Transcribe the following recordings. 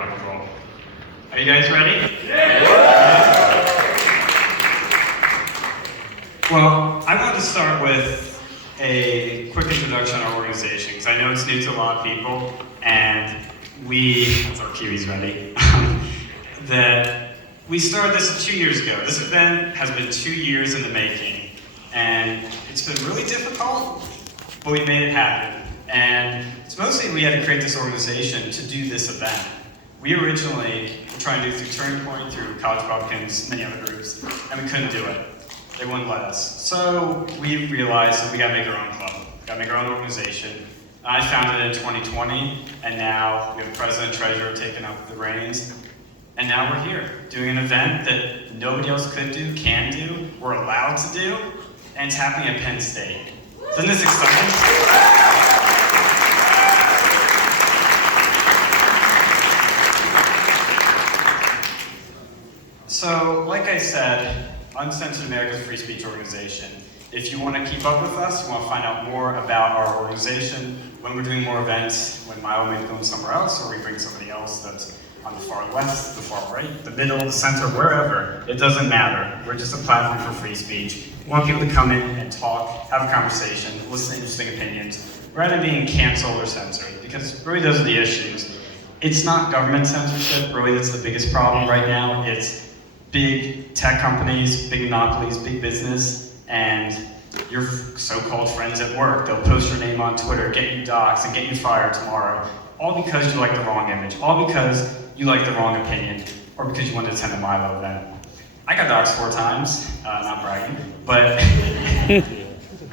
rock and roll. Are you guys ready? Yeah. Well, I wanted to start with a quick introduction on our organization, because I know it's new to a lot of people, and that's our Kiwis ready, that we started this 2 years ago. This event has been 2 years in the making, and it's been really difficult, but we made it happen. And it's mostly we had to create this organization to do this event. We originally were trying to do it through Turning Point, through College Republicans, many other groups, and we couldn't do it. They wouldn't let us. So we realized that we gotta make our own club, gotta make our own organization. I founded it in 2020, and now we have the president, treasurer taking up the reins. And now we're here, doing an event that nobody else could do, can do, we're allowed to do, and it's happening at Penn State. Isn't this exciting? So, like I said, Uncensored America's Free Speech Organization. If you want to keep up with us, you want to find out more about our organization, when we're doing more events, when Milo may be going somewhere else, or we bring somebody else that's on the far left, the far right, the middle, the center, wherever, it doesn't matter. We're just a platform for free speech. We want people to come in and talk, have a conversation, listen to interesting opinions, rather than being canceled or censored, because really those are the issues. It's not government censorship, really that's the biggest problem right now. It's big tech companies, big monopolies, big business, and your so-called friends at work. They'll post your name on Twitter, get you doxxed, and get you fired tomorrow, all because you like the wrong image, all because you like the wrong opinion, or because you want to attend a Milo event. I got doxxed 4 times, not bragging, but it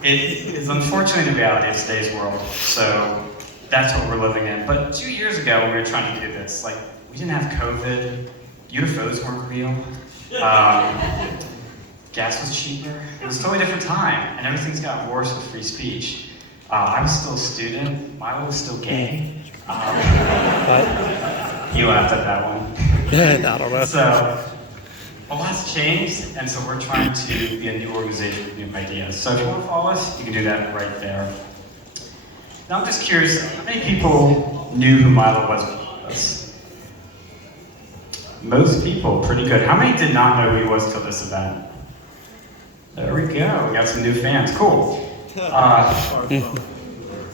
is unfortunately the reality of today's world, so that's what we're living in. But 2 years ago, when we were trying to do this, we didn't have COVID, UFOs weren't real, gas was cheaper. It was a totally different time, and everything's gotten worse with free speech. I was still a student. Milo was still gay. He laughed at that one. I don't know. So, a lot's changed, and so we're trying to be a new organization with new ideas. So if you want to follow us, you can do that right there. Now I'm just curious, how many people knew who Milo was before this? Most people, pretty good. How many did not know who he was till this event? There we go, we got some new fans, cool.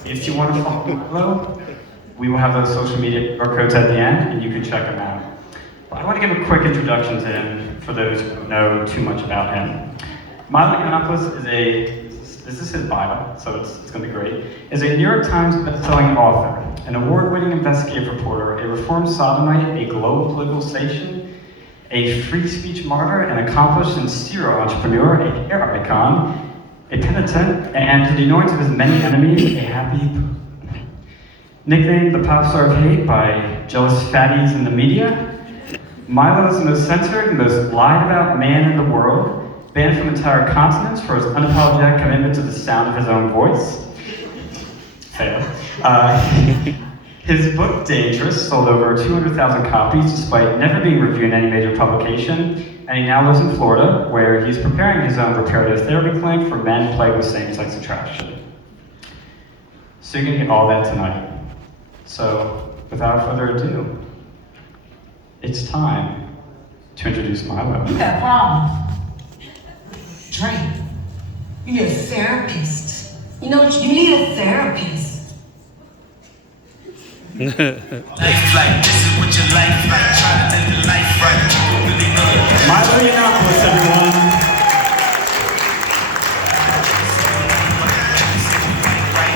If you want to follow Milo, we will have those social media QR codes at the end, and you can check them out. But I want to give a quick introduction to him for those who don't know too much about him. Milo Yiannopoulos this is his bio, so it's going to be great, is a New York Times best-selling author, an award-winning investigative reporter, a reformed sodomite, a global political sensation, a free speech martyr, an accomplished and serial entrepreneur, a hair icon, a penitent, and to the annoyance of his many enemies, a happy nicknamed the pop star of hate by jealous fatties in the media. Milo is the most censored and most lied about man in the world, banned from entire continents for his unapologetic commitment to the sound of his own voice. Fail. His book, Dangerous, sold over 200,000 copies despite never being reviewed in any major publication, and he now lives in Florida, where he's preparing his own reparative therapy clinic for men plagued with same-sex attraction. So you're gonna get all that tonight. So, without further ado, it's time to introduce Milo. You got a problem. Drake, you need a therapist. You know what you need? A therapist. Life like this is what your life like. Try to live the life right. You don't really know it. Milo Yiannopoulos, everyone.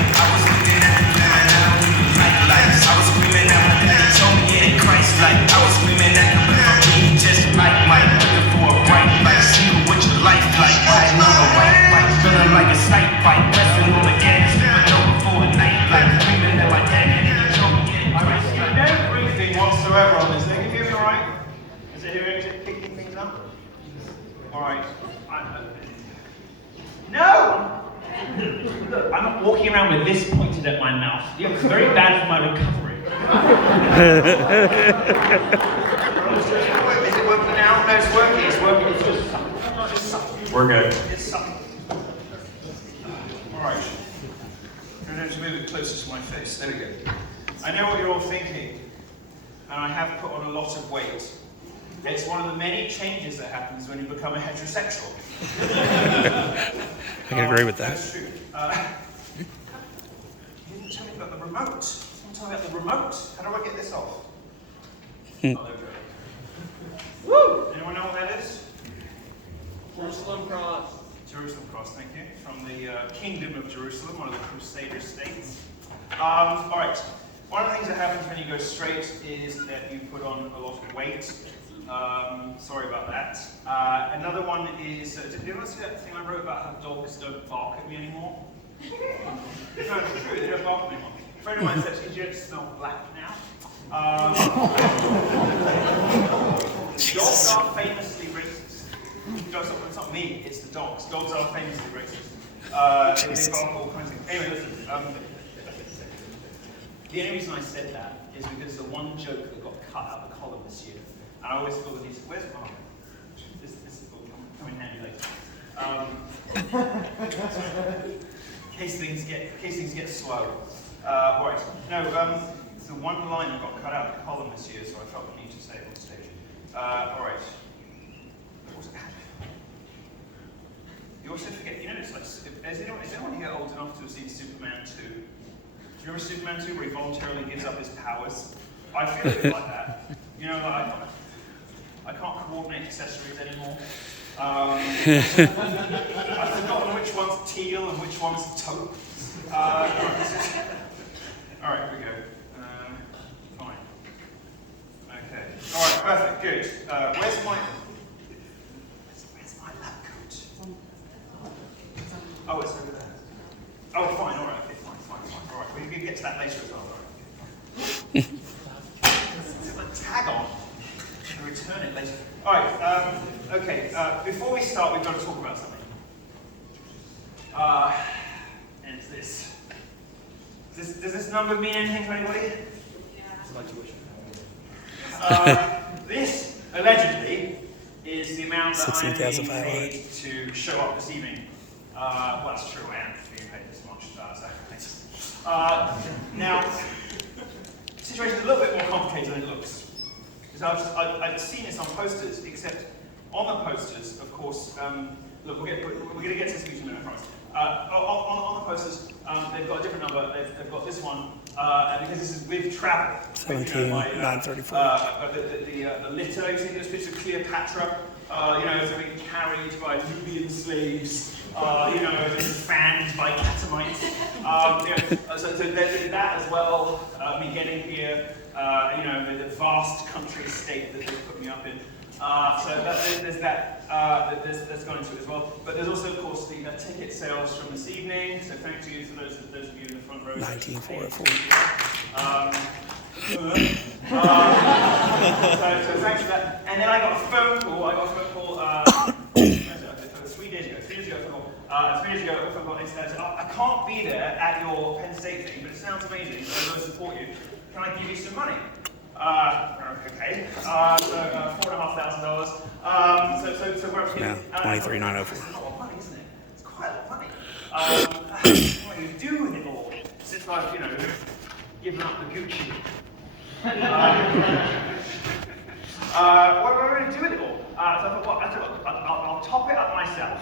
I was looking at the blind, I don't even like lights. I was screaming at my daddy, told me it ain't Christ-like. I was screaming at the river, just like Mike, looking for a bright light. See what your life like. I know the white light, feeling like a snipe fight, pressing on the gas, but no before a night light. Screaming at my daddy, told me it ain't Christ-like. No briefing whatsoever on this thing. Are you feeling all right? Is it picking things up? All right. No! Look, I'm not walking around with this pointed at my mouth. It's very bad for my recovery. Is it working now? No, it's working. It's working. It's just something. We're good. It's something. All right. I'm going to move it closer to my face. There we go. I know what you're all thinking. and I have put on a lot of weight. It's one of the many changes that happens when you become a heterosexual. I can agree with that. That's true. You didn't tell me about the remote. Someone tell me about the remote. How do I get this off? Woo! Anyone know what that is? Jerusalem cross. Jerusalem cross, thank you. From the Kingdom of Jerusalem, one of the Crusader states. All right. One of the things that happens when you go straight is that you put on a lot of weight. Sorry about that. Another one is, did you ever see that thing I wrote about how dogs don't bark at me anymore? No, it's true, they don't bark at me anymore. A friend of mine said, "Did you just smell black now?" Dogs are famously racist. Dogs, it's not me, it's the dogs. Dogs are famously racist. They bark all kinds of things. Anyway, listen. The only reason I said that is because the one joke that got cut out of the column this year, and I always thought of these, where's Mark? This will come in handy later. In case things get slow. Right. No, it's the one line that got cut out of the column this year, so I felt the need to say it on stage. All right. You also forget, you know, it's like, is anyone here old enough to have seen Superman 2? Do you remember Superman 2 where he voluntarily gives up his powers? I feel a bit like that. You know, I can't coordinate accessories anymore. I've forgotten which one's teal and which one's taupe. All right, here we go. Fine. Okay. All right, perfect, good. Where's my lab coat? Oh, it's over there. Oh, fine, all right, okay, fine. All right, we can get to that later as well. All right. Put the tag on and return it later. All right, okay, before we start, we've got to talk about something. And it's this. Does this number mean anything to anybody? It's my tuition. This, allegedly, is the amount that I'm being 16,500. paid to show up this evening. Well, that's true, I am being paid this much. Now, the situation is a little bit more complicated than it looks. Because I've seen this on posters, except on the posters, of course, look, we're going to get to this speech in a minute, I promise. On the posters, they've got a different number. They've got this one, because this is with travel. 17,934. The litter, you see those pictures of Cleopatra, it's being carried by Nubian slaves, just fanned by catamites. So there's that as well, me getting here, the vast country estate that they've put me up in. There's that that's gone into it as well. But there's also, of course, the ticket sales from this evening. So thank you to those of you in the front row. 1944. So thanks for that. And then I got a phone call. 3 days ago. 3 days ago, a phone call. It said, I can't be there at your Penn State thing, but it sounds amazing, so I'm going to support you. Can I give you some money? Okay. So $4,500. So we're up here. No, 23,904. It's a lot of money, isn't it? It's quite a lot of money. What do you do with it all? It's like, giving up the Gucci. What am I going to do with it all? So I thought, I'll top it up myself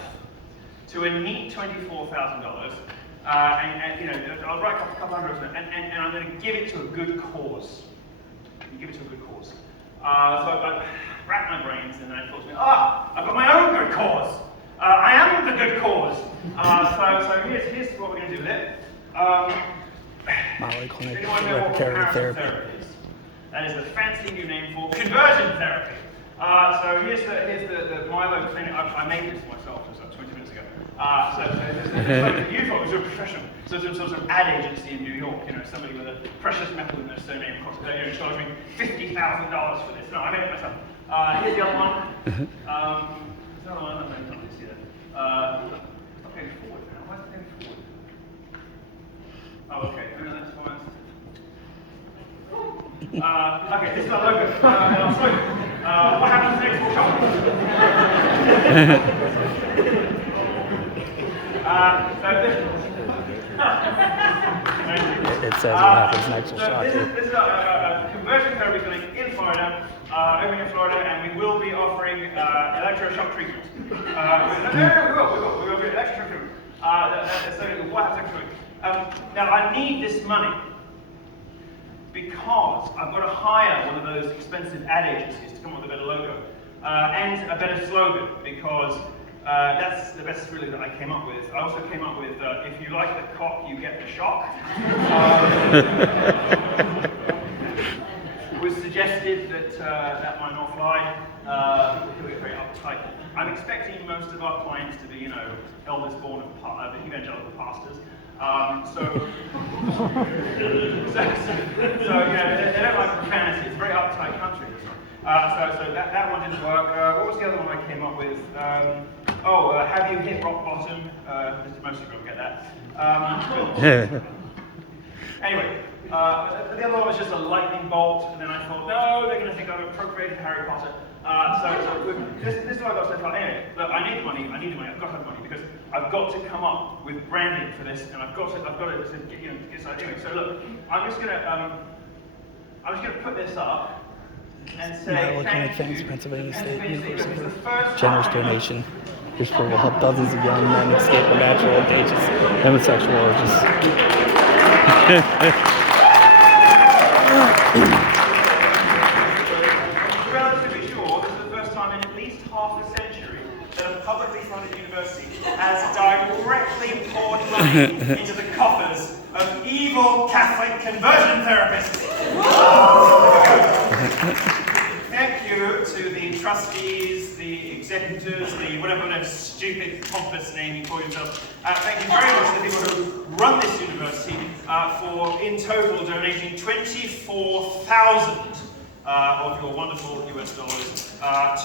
to a neat $24,000. And I'll write a couple hundred of them, and I'm going to give it to a good cause. So I racked my brains, and then I thought to me, I've got my own good cause. I am the good cause. So here's what we're going to do with it. Milo Yiannopoulos Anyone know what Penn conversion Therapy. therapy is? That is the fancy new name for conversion therapy. So here's the Milo clinic. I made this myself just like 20 minutes ago. So you thought it was a professional. So some sort of ad agency in New York, somebody with a precious metal in their surname across the day, charged me $50,000 for this. No, I made it myself. Here's the other one. There's another one. I'm not this yet. It's paying forward now. Why is it paying forward? Oh, okay. No, that's fine. Okay, this is our logo. What happens next? We'll show it says what happens next will So shock this you. is a conversion therapy clinic in Florida, over in Florida, and we will be offering electroshock treatment. We will be electroshock treatment. So we'll have electroshock treatment. Now I need this money because I've got to hire one of those expensive ad agencies to come up with a better logo and a better slogan, because that's the best really that I came up with. I also came up with, if you like the cock, you get the shock. It was suggested that that might not fly. People get very uptight. I'm expecting most of our clients to be, you know, elders born of evangelical pastors. So you know, they don't like profanity. It's a very uptight country, this one. So that one didn't work. What was the other one I came up with? Have you hit rock bottom? Most people don't get that. Anyway, the other one was just a lightning bolt, and then I thought, no, they're going to think I've appropriated Harry Potter. This is what I got so far. Anyway, look, I need money. I've got to have money because I've got to come up with branding for this, and I've got to get, you know, get started. Anyway, so look, I'm just gonna put this up and say Milo thank Yiannopoulos you. Penn State University. It's the first Generous time- donation. This will help dozens of young men escape a natural and dangerous homosexual urges. Relatively sure this is the first time in at least half a century that a publicly funded university has directly poured money into the coffers of evil Catholic conversion therapists. Thank you to the trustees, the executors, the whatever stupid pompous name you call yourself. Thank you very much to the people who run this university for in total donating 24,000 of your wonderful US dollars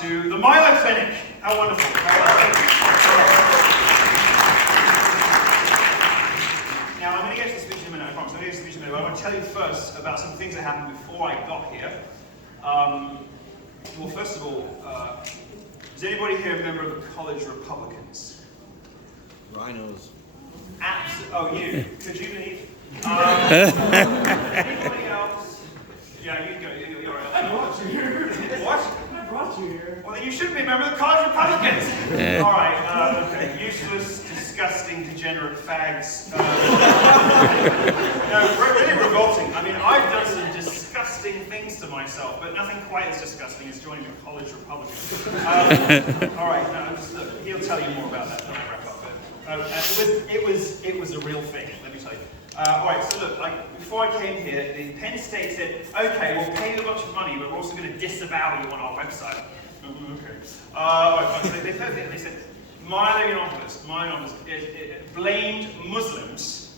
to the Milo Clinic. How wonderful. Now, I'm going to get to the speech in a minute, I promise. I'm going to get to the speech in a minute, but I want to tell you first about some things that happened before I got here. Well, first of all, is anybody here a member of the College Republicans? Rhinos. Oh, you. Could you leave? Anybody else? Yeah, you go. You're right. I brought you here. What? I brought you here. Well, then you should be a member of the College Republicans. All right. Okay. Useless, disgusting, degenerate fags. No, really revolting. I mean, I've done some disgusting things to myself, but nothing quite as disgusting as joining a College Republican. All right. No, look, he'll tell you more about that when I wrap up. But it was a real thing. Let me tell you. All right, so look, before I came here, the Penn State said, okay, we'll pay you a bunch of money, but we're also going to disavow you on our website. Okay. So they said, Milo Yiannopoulos blamed Muslims,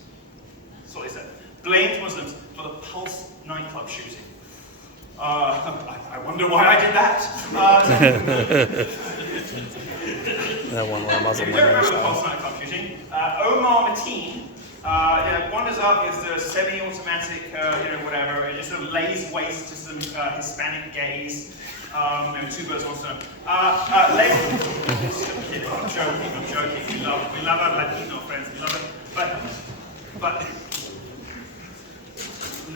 that's what they said, blamed Muslims for the Pulse nightclub shooting. I wonder why I did that. That one where a Muslim If you don't went remember the there. Pulse nightclub shooting, Omar Mateen, wanders up is a semi-automatic, whatever, and just sort of lays waste to some Hispanic gays. Two birds, one stone. I'm joking. We love our Latino friends. We love them. But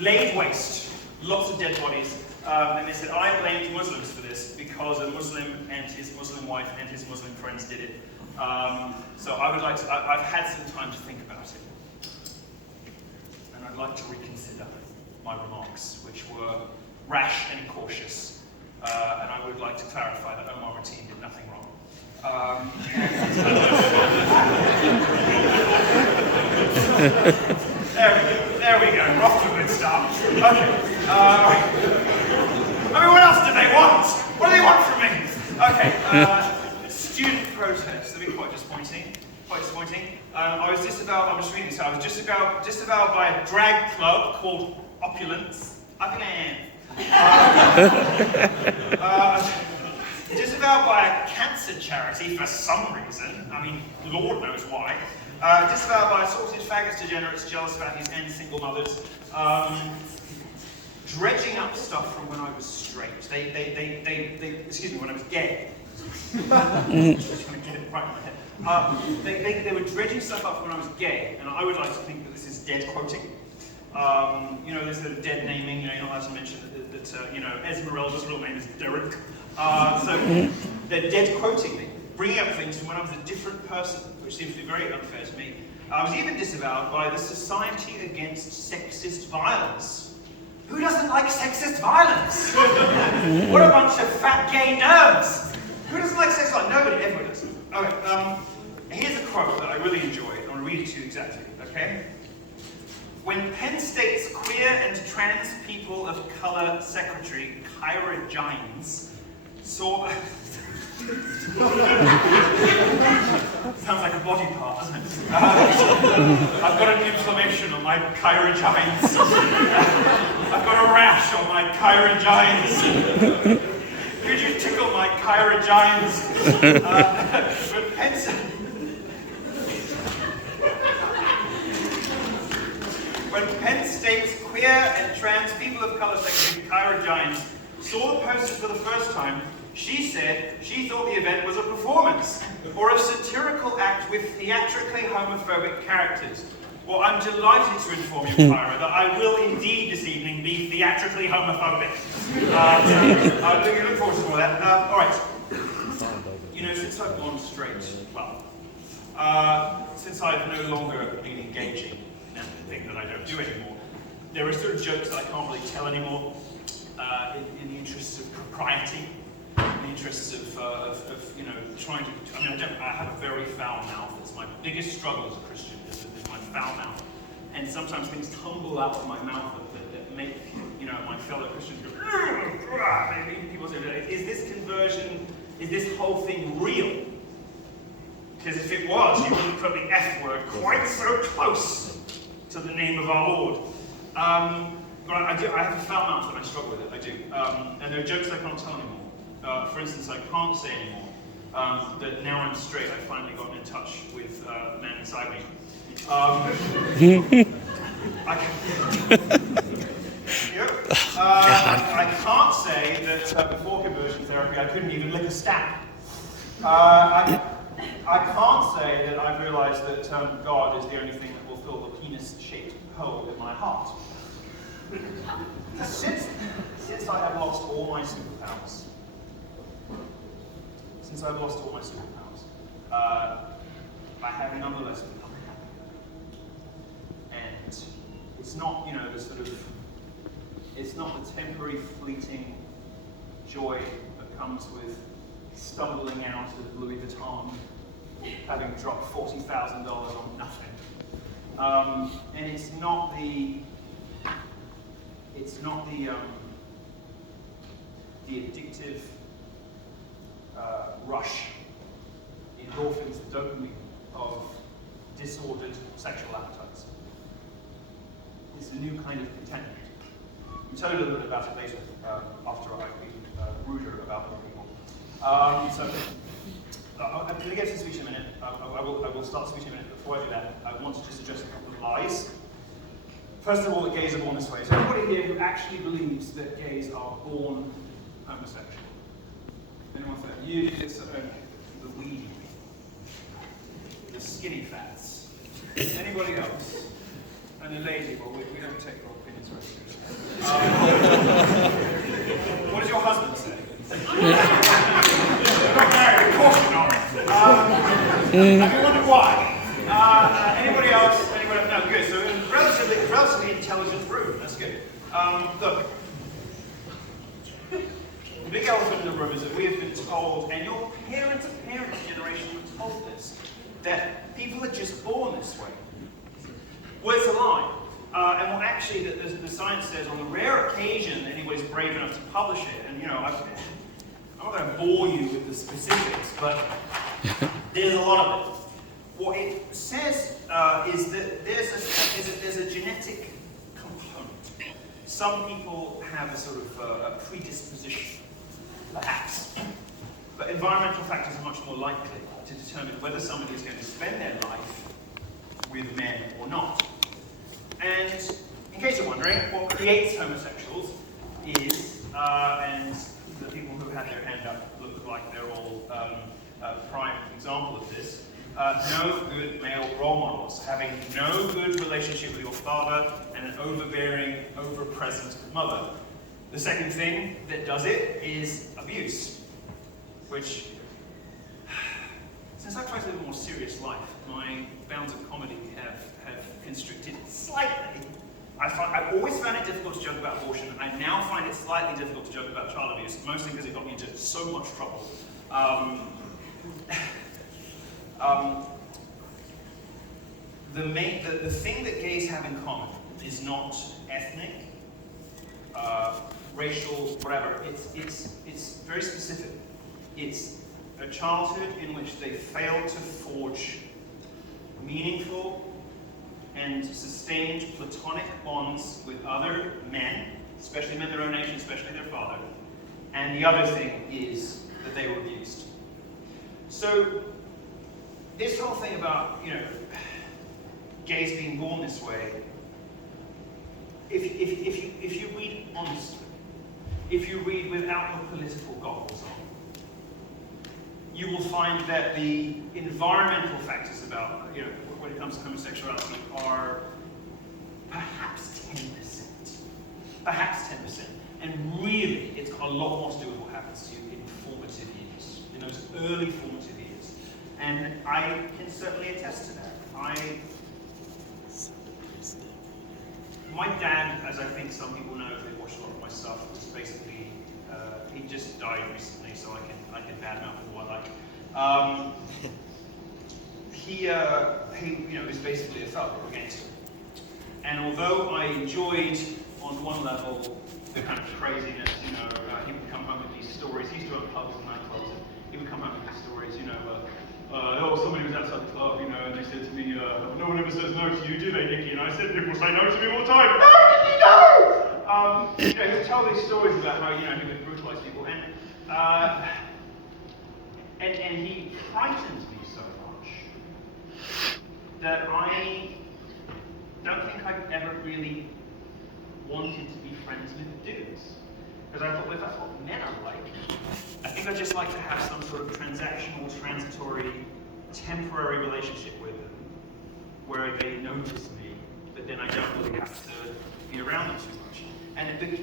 laid waste, lots of dead bodies. And they said, I blamed Muslims for this because a Muslim and his Muslim wife and his Muslim friends did it. So I would like to, I've had some time to think about it. And I'd like to reconsider my remarks, which were rash and cautious. And I would like to clarify that Omar Mateen did nothing wrong. There we go. We're off to a good start. Okay. I mean, what else do they want? What do they want from me? Okay. Student protests. They've been quite disappointing. I was disavowed. I'm just reading this. I was disavowed by a drag club called Opulence. Disavowed by a cancer charity for some reason. I mean, Lord knows why. Disavowed by assaulted faggots, degenerates, jealous fatties, and single mothers. Dredging up stuff from when I was straight. Excuse me, when I was gay. Just trying to get it right in my head. They were dredging stuff up from when I was gay, and I would like to think that this is dead quoting. You know, there's the dead naming. You know, you're not allowed to mention that you know, Esmeralda's real name is Derek. So they're dead quoting me, bringing up things from when I was a different person, which seems to be very unfair to me. I was even disavowed by the Society Against Sexist Violence. Who doesn't like sexist violence? What a bunch of fat gay nerds! Who doesn't like sexist violence? Nobody, everyone does. Okay, here's a quote that I really enjoyed. I'm going to read it to you exactly, okay? When Penn State's queer and trans people of color secretary, Kyra Gines, saw... Sounds like a body part, doesn't it? I've got an inflammation on my Kyra Gines. I've got a rash on my Kyra Gines. Could you tickle my Kyra Gines? When Penn State's queer and trans people of color secretary, Kyra Gines, saw the posters for the first time, she said she thought the event was a performance or a satirical act with theatrically homophobic characters. Well, I'm delighted to inform you, Kyra, that I will indeed this evening be theatrically homophobic. I look forward to all that. All right. You know, since I've gone straight, well, since I've no longer been engaging in the thing that I don't do anymore, there are sort of jokes that I can't really tell anymore in the interests of propriety. In the interests of you know, trying to, I mean, I have a very foul mouth. It's my biggest struggle as a Christian, is my foul mouth. And sometimes things tumble out of my mouth that make, you know, my fellow Christians go, maybe people say, is this conversion, is this whole thing real? Because if it was, you wouldn't put the F word quite so close to the name of our Lord. But I have a foul mouth and I struggle with it, I do. And there are jokes I can't tell anymore. For instance, I can't say anymore that now I'm straight, I've finally gotten in touch with the man inside me. I can't say that before conversion therapy I couldn't even lick a stamp. I can't say that I've realized that God is the only thing that will fill the penis-shaped hole in my heart. Since I have lost all my superpowers, I have nonetheless become happy. And it's not, you know, the sort of, it's not the temporary, fleeting joy that comes with stumbling out of Louis Vuitton, having dropped $40,000 on nothing. And it's not the addictive rush, endorphins, the dopamine of disordered sexual appetites. It's a new kind of contentment. I'll tell you a little bit about it later, after I've been ruder about other people. So, I'm going to get to the speech in a minute. I will start the speech in a minute. Before I do that, I want to just address a couple of lies. First of all, that gays are born this way. Is there anybody here who actually believes that gays are born homosexual? Anyone say that? You, it's the weed, the skinny fats. Anybody else? And the lady, well, we don't take our opinions very seriously. What does your husband say? You're not married, of course you're not. Have you wondered why? Anybody else? Anybody else? No, good. So relatively intelligent room. That's good. Look. The big elephant in the room is that we have been told, and your parents' generation were told this, that people are just born this way. Well, it's a lie. And what actually the science says, on the rare occasion anybody's brave enough to publish it, and you know, I'm not going to bore you with the specifics, but there's a lot of it. What it says is that there's a genetic component. Some people have a sort of a predisposition, perhaps, but environmental factors are much more likely to determine whether somebody is going to spend their life with men or not. And in case you're wondering, what creates homosexuals is, and the people who had their hand up look like they're all prime example of this, no good male role models, having no good relationship with your father, and an overbearing, over-present mother. The second thing that does it is abuse, which, since I've tried to live a more serious life, my bounds of comedy have constricted slightly. I've always found it difficult to joke about abortion. I now find it slightly difficult to joke about child abuse, mostly because it got me into so much trouble. The thing that gays have in common is not ethnic, racial, whatever. It's very specific. It's a childhood in which they fail to forge meaningful and sustained platonic bonds with other men, especially men their own age, and especially their father. And the other thing is that they were abused. So this whole thing about, gays being born this way, if you read honestly, if you read without your political goggles on, you will find that the environmental factors about, when it comes to homosexuality are perhaps 10%. Perhaps 10%. And really, it's got a lot more to do with what happens to you in formative years, in those early formative years. And I can certainly attest to that. My dad, as I think some people know if they watch a lot of my stuff, was basically, he just died recently, so I can badmouth who I like. He was basically a thug or a gangster. And although I enjoyed, on one level, the kind of craziness, he would come home with these stories. He used to run pubs and nightclubs, and he would come home with these stories, somebody was outside the club, and they said to me, no one ever says no to you, do they, Nicky? And I said, people say no to me all the time. No, Nicky, no! He would tell these stories about how, he would brutalize people, and he frightened me so much that I don't think I've ever really wanted to be friends with dudes. Because I thought, well, if that's what men are like, I think I just like to have some sort of transactional, transitory, temporary relationship with them, where they notice me, but then I don't really have to be around them too much. And it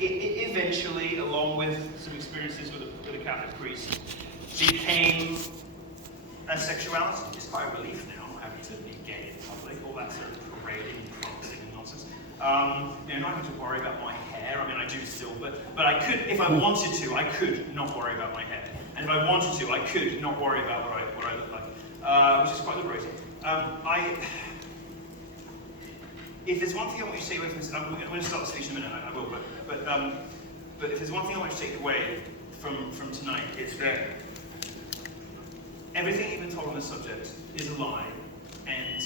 eventually, along with some experiences with a Catholic priest, became a sexuality. It's quite a relief now, having to be gay in public, all that sort of parading and promising and nonsense. Not having to worry about my hair. I mean, I do still, but I could, if I wanted to, I could not worry about my hair. And if I wanted to, I could not worry about what I look like, which is quite liberating. If there's one thing I want you to take away from this, I'm going to start the speech in a minute, I will, but if there's one thing I want you to take away from tonight, it's that everything you've been told on this subject is a lie, and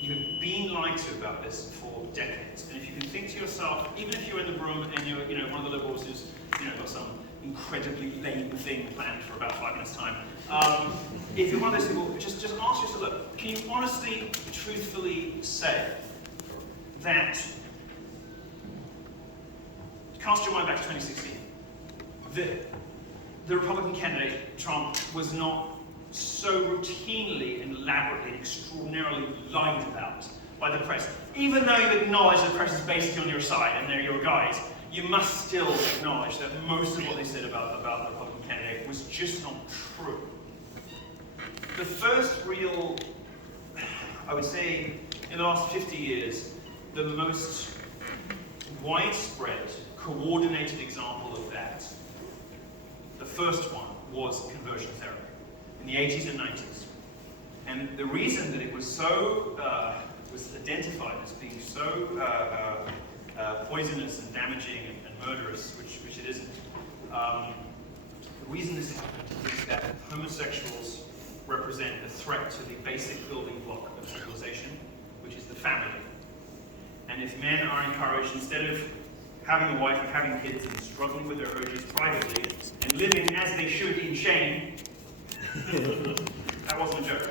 you've been lied to about this for decades. And if you can think to yourself, even if you're in the room and you're one of the liberals who's got some incredibly lame thing planned for about 5 minutes' time, if you're one of those people, just ask yourself, look, can you honestly, truthfully say that, cast your mind back to 2016, the Republican candidate, Trump, was not so routinely and elaborately and extraordinarily lied about by the press. Even though you acknowledge the press is basically on your side and they're your guys, you must still acknowledge that most of what they said about the Republican candidate was just not true. The first real, I would say, in the last 50 years, the most widespread, coordinated example of that, the first one was conversion therapy in the 80s and 90s. And the reason that it was so, was identified as being so poisonous and damaging and murderous, which it isn't, the reason this happened is that homosexuals represent a threat to the basic building block of civilization, which is the family. And if men are encouraged, instead of having a wife and having kids and struggling with their urges privately and living as they should in shame, that wasn't a joke.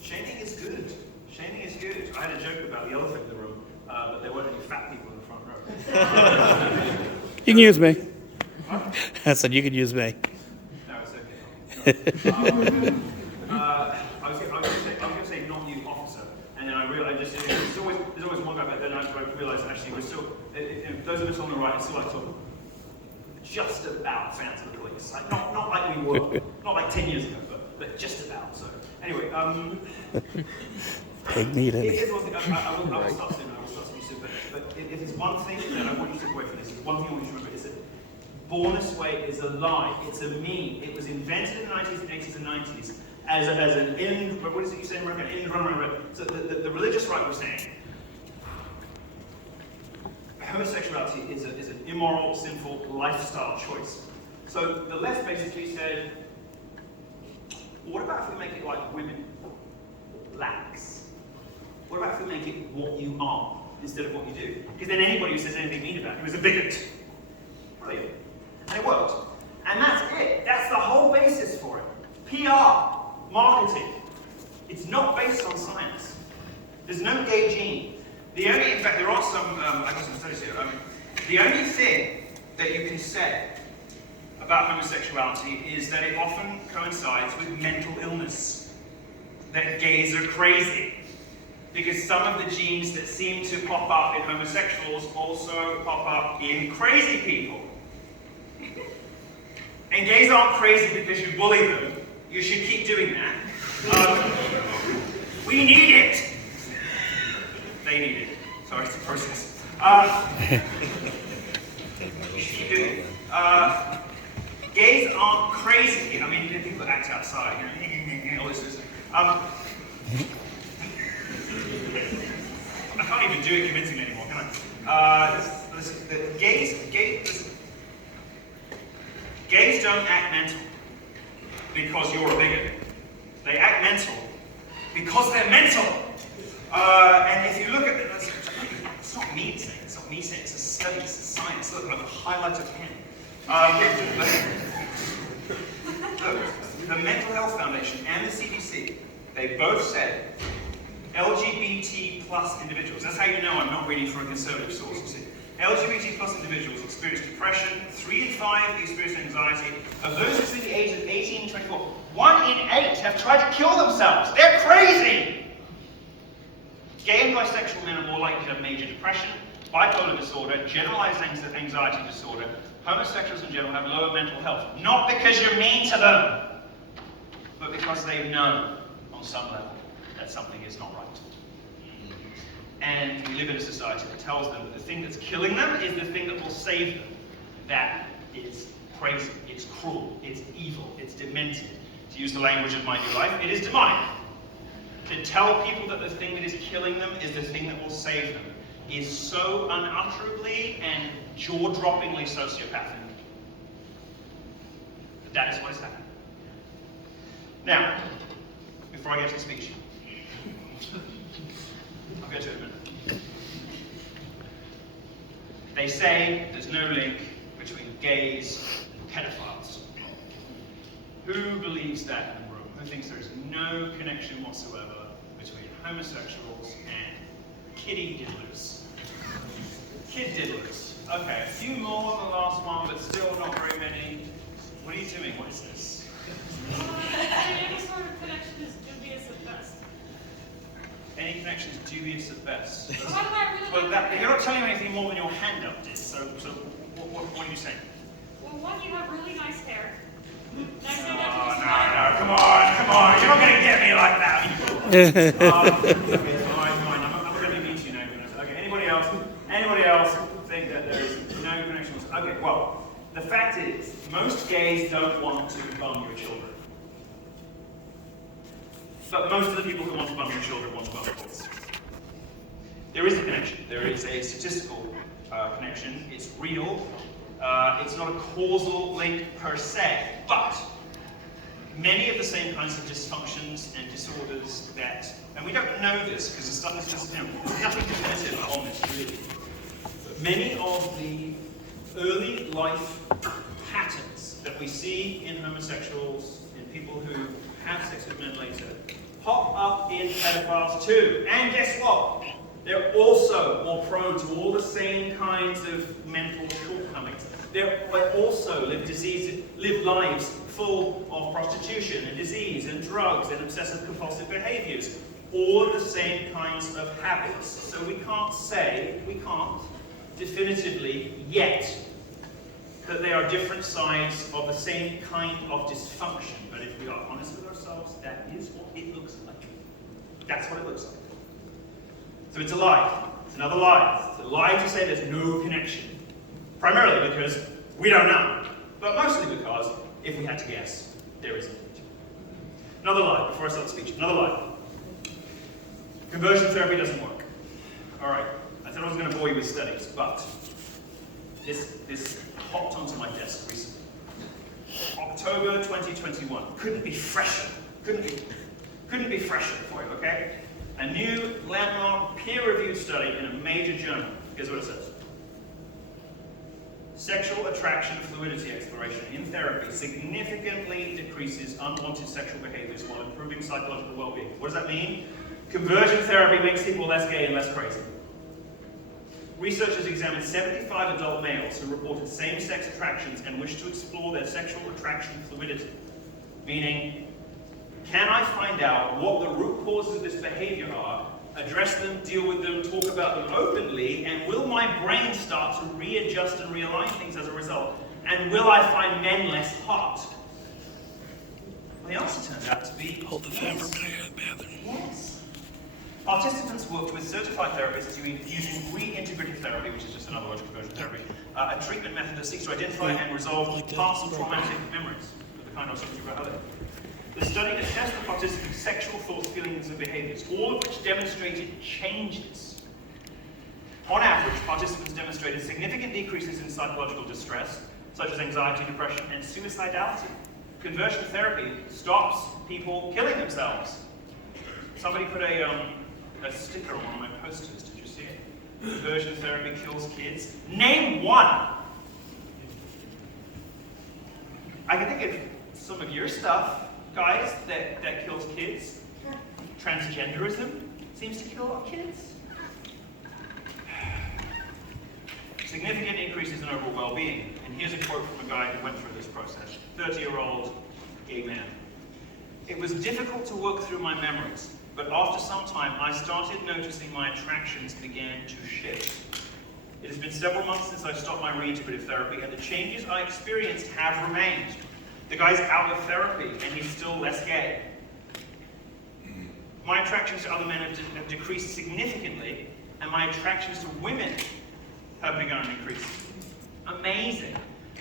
Shaming is good. Shaming is good. I had a joke about the elephant in the room, but there weren't any fat people in the front row. You can use me. I said you could use me. I was going to say not you, officer, and then I realized there's always one guy, but then I realized actually we're still, those of us on the right are still like sort of just about fans of the police. Like, not like we were, not like 10 years ago, but just about. So anyway, Take me to here's one thing. I will stop soon. But if it's one thing that I want you to take away from this, one thing I want you to remember is that Born This Way is a lie. It's a meme. It was invented in the 1980s and 90s as an end. What is it you say in America? End run. So the religious right was saying homosexuality is an immoral, sinful lifestyle choice. So the left basically said, well, what about if we make it like women? Lax. What about if we make it what you are instead of what you do? Because then anybody who says anything mean about it was a bigot. Brilliant. And it worked. And that's it. That's the whole basis for it. PR, marketing. It's not based on science. There's no gay gene. In fact, there are some, I got some studies here. The only thing that you can say about homosexuality is that it often coincides with mental illness. That gays are crazy. Because some of the genes that seem to pop up in homosexuals also pop up in crazy people. And gays aren't crazy because you bully them. You should keep doing that. We need it. They need it. Sorry, it's a process. You should keep doing it. Gays aren't crazy. I mean, people act outside, all this stuff. I can't even do it convincingly anymore, can I? Gays don't act mental because you're a bigot. They act mental because they're mental. And if you look at it, it's not me saying it, it's not me saying it, it's a study, it's a science. Look, I've got a highlighter pen. The Mental Health Foundation and the CDC, they both said LGBT plus individuals, that's how you know I'm not reading from a conservative source, you see. LGBT plus individuals experience depression, 3 in 5 experience anxiety. Of those between the ages of 18 and 24, 1 in 8 have tried to kill themselves. They're crazy! Gay and bisexual men are more likely to have major depression, bipolar disorder, generalized anxiety disorder. Homosexuals in general have lower mental health. Not because you're mean to them, but because they know on some level that something is not right. And we live in a society that tells them that the thing that's killing them is the thing that will save them. That is crazy, it's cruel, it's evil, it's demented. To use the language of My New Life, it is demonic. To tell people that the thing that is killing them is the thing that will save them is so unutterably and jaw-droppingly sociopathic. But that is what is happening. Now, before I get to the speech, I'll go to it in a minute. They say there's no link between gays and pedophiles. Who believes that in the room? Who thinks there is no connection whatsoever between homosexuals and kiddie diddlers? Kid diddlers. Okay, a few more than the last one, but still not very many. What are you doing? What is this? Any sort of connection is dubious at best. Any connection is dubious at best. What am I really Well, you're not telling me anything more than your hand up did, so what are you saying? Well, one, you have really nice hair. No, come on, you're not going to get me like that. Okay, fine, I'm not going to be mean to you now. Okay, anybody else think that there is no connection? Okay, well, the fact is, most gays don't want to bum your children. But most of the people who want to bum your children want to bum yours. There is a connection. There is a statistical connection. It's real. It's not a causal link per se, but many of the same kinds of dysfunctions and disorders that, and we don't know this because the stuff is just, there's nothing definitive on this really. But many of the early life patterns that we see in homosexuals, in people who have sex with men later, pop up in pedophiles too. And guess what? They're also more prone to all the same kinds of mental shortcomings. They also live lives full of prostitution and disease and drugs and obsessive compulsive behaviors. All of the same kinds of habits. So we can't definitively yet that they are different sides of the same kind of dysfunction. But if we are honest with ourselves, that is what it looks like. That's what it looks like. So it's a lie. It's another lie. It's a lie to say there's no connection. Primarily because we don't know. But mostly because, if we had to guess, there isn't. Another lie, before I start the speech. Another lie. Conversion therapy doesn't work. All right. I said I was going to bore you with studies, but this hopped onto my desk recently. October 2021. Couldn't be fresher. Couldn't be fresher for you, okay? A new landmark peer-reviewed study in a major journal. Here's what it says. Sexual attraction fluidity exploration in therapy significantly decreases unwanted sexual behaviors while improving psychological well-being. What does that mean? Conversion therapy makes people less gay and less crazy. Researchers examined 75 adult males who reported same-sex attractions and wished to explore their sexual attraction fluidity. Meaning, can I find out what the root causes of this behavior are, address them, deal with them, talk about them openly, and will my brain start to readjust and realign things as a result? And will I find men less hot? Well, the answer turned out to be Hold the fan for a minute, bathroom. yes. Participants worked with certified therapists using reintegrative therapy, which is just another word for conversion therapy, a treatment method that seeks to identify and resolve past traumatic memories of the kind I was talking about earlier. The study assessed the participants' sexual thoughts, feelings, and behaviors, all of which demonstrated changes. On average, participants demonstrated significant decreases in psychological distress, such as anxiety, depression, and suicidality. Conversion therapy stops people killing themselves. Somebody put a sticker on one of my posters. Did you see it? Conversion therapy kills kids. Name one! I can think of some of your stuff, guys, that kills kids. Transgenderism seems to kill our kids. Significant increases in overall well-being. And here's a quote from a guy who went through this process. 30-year-old gay man. It was difficult to work through my memories, but after some time, I started noticing my attractions began to shift. It has been several months since I stopped my reintegrative therapy, and the changes I experienced have remained. The guy's out of therapy, and he's still less gay. My attractions to other men have decreased significantly, and my attractions to women have begun to increase. Amazing.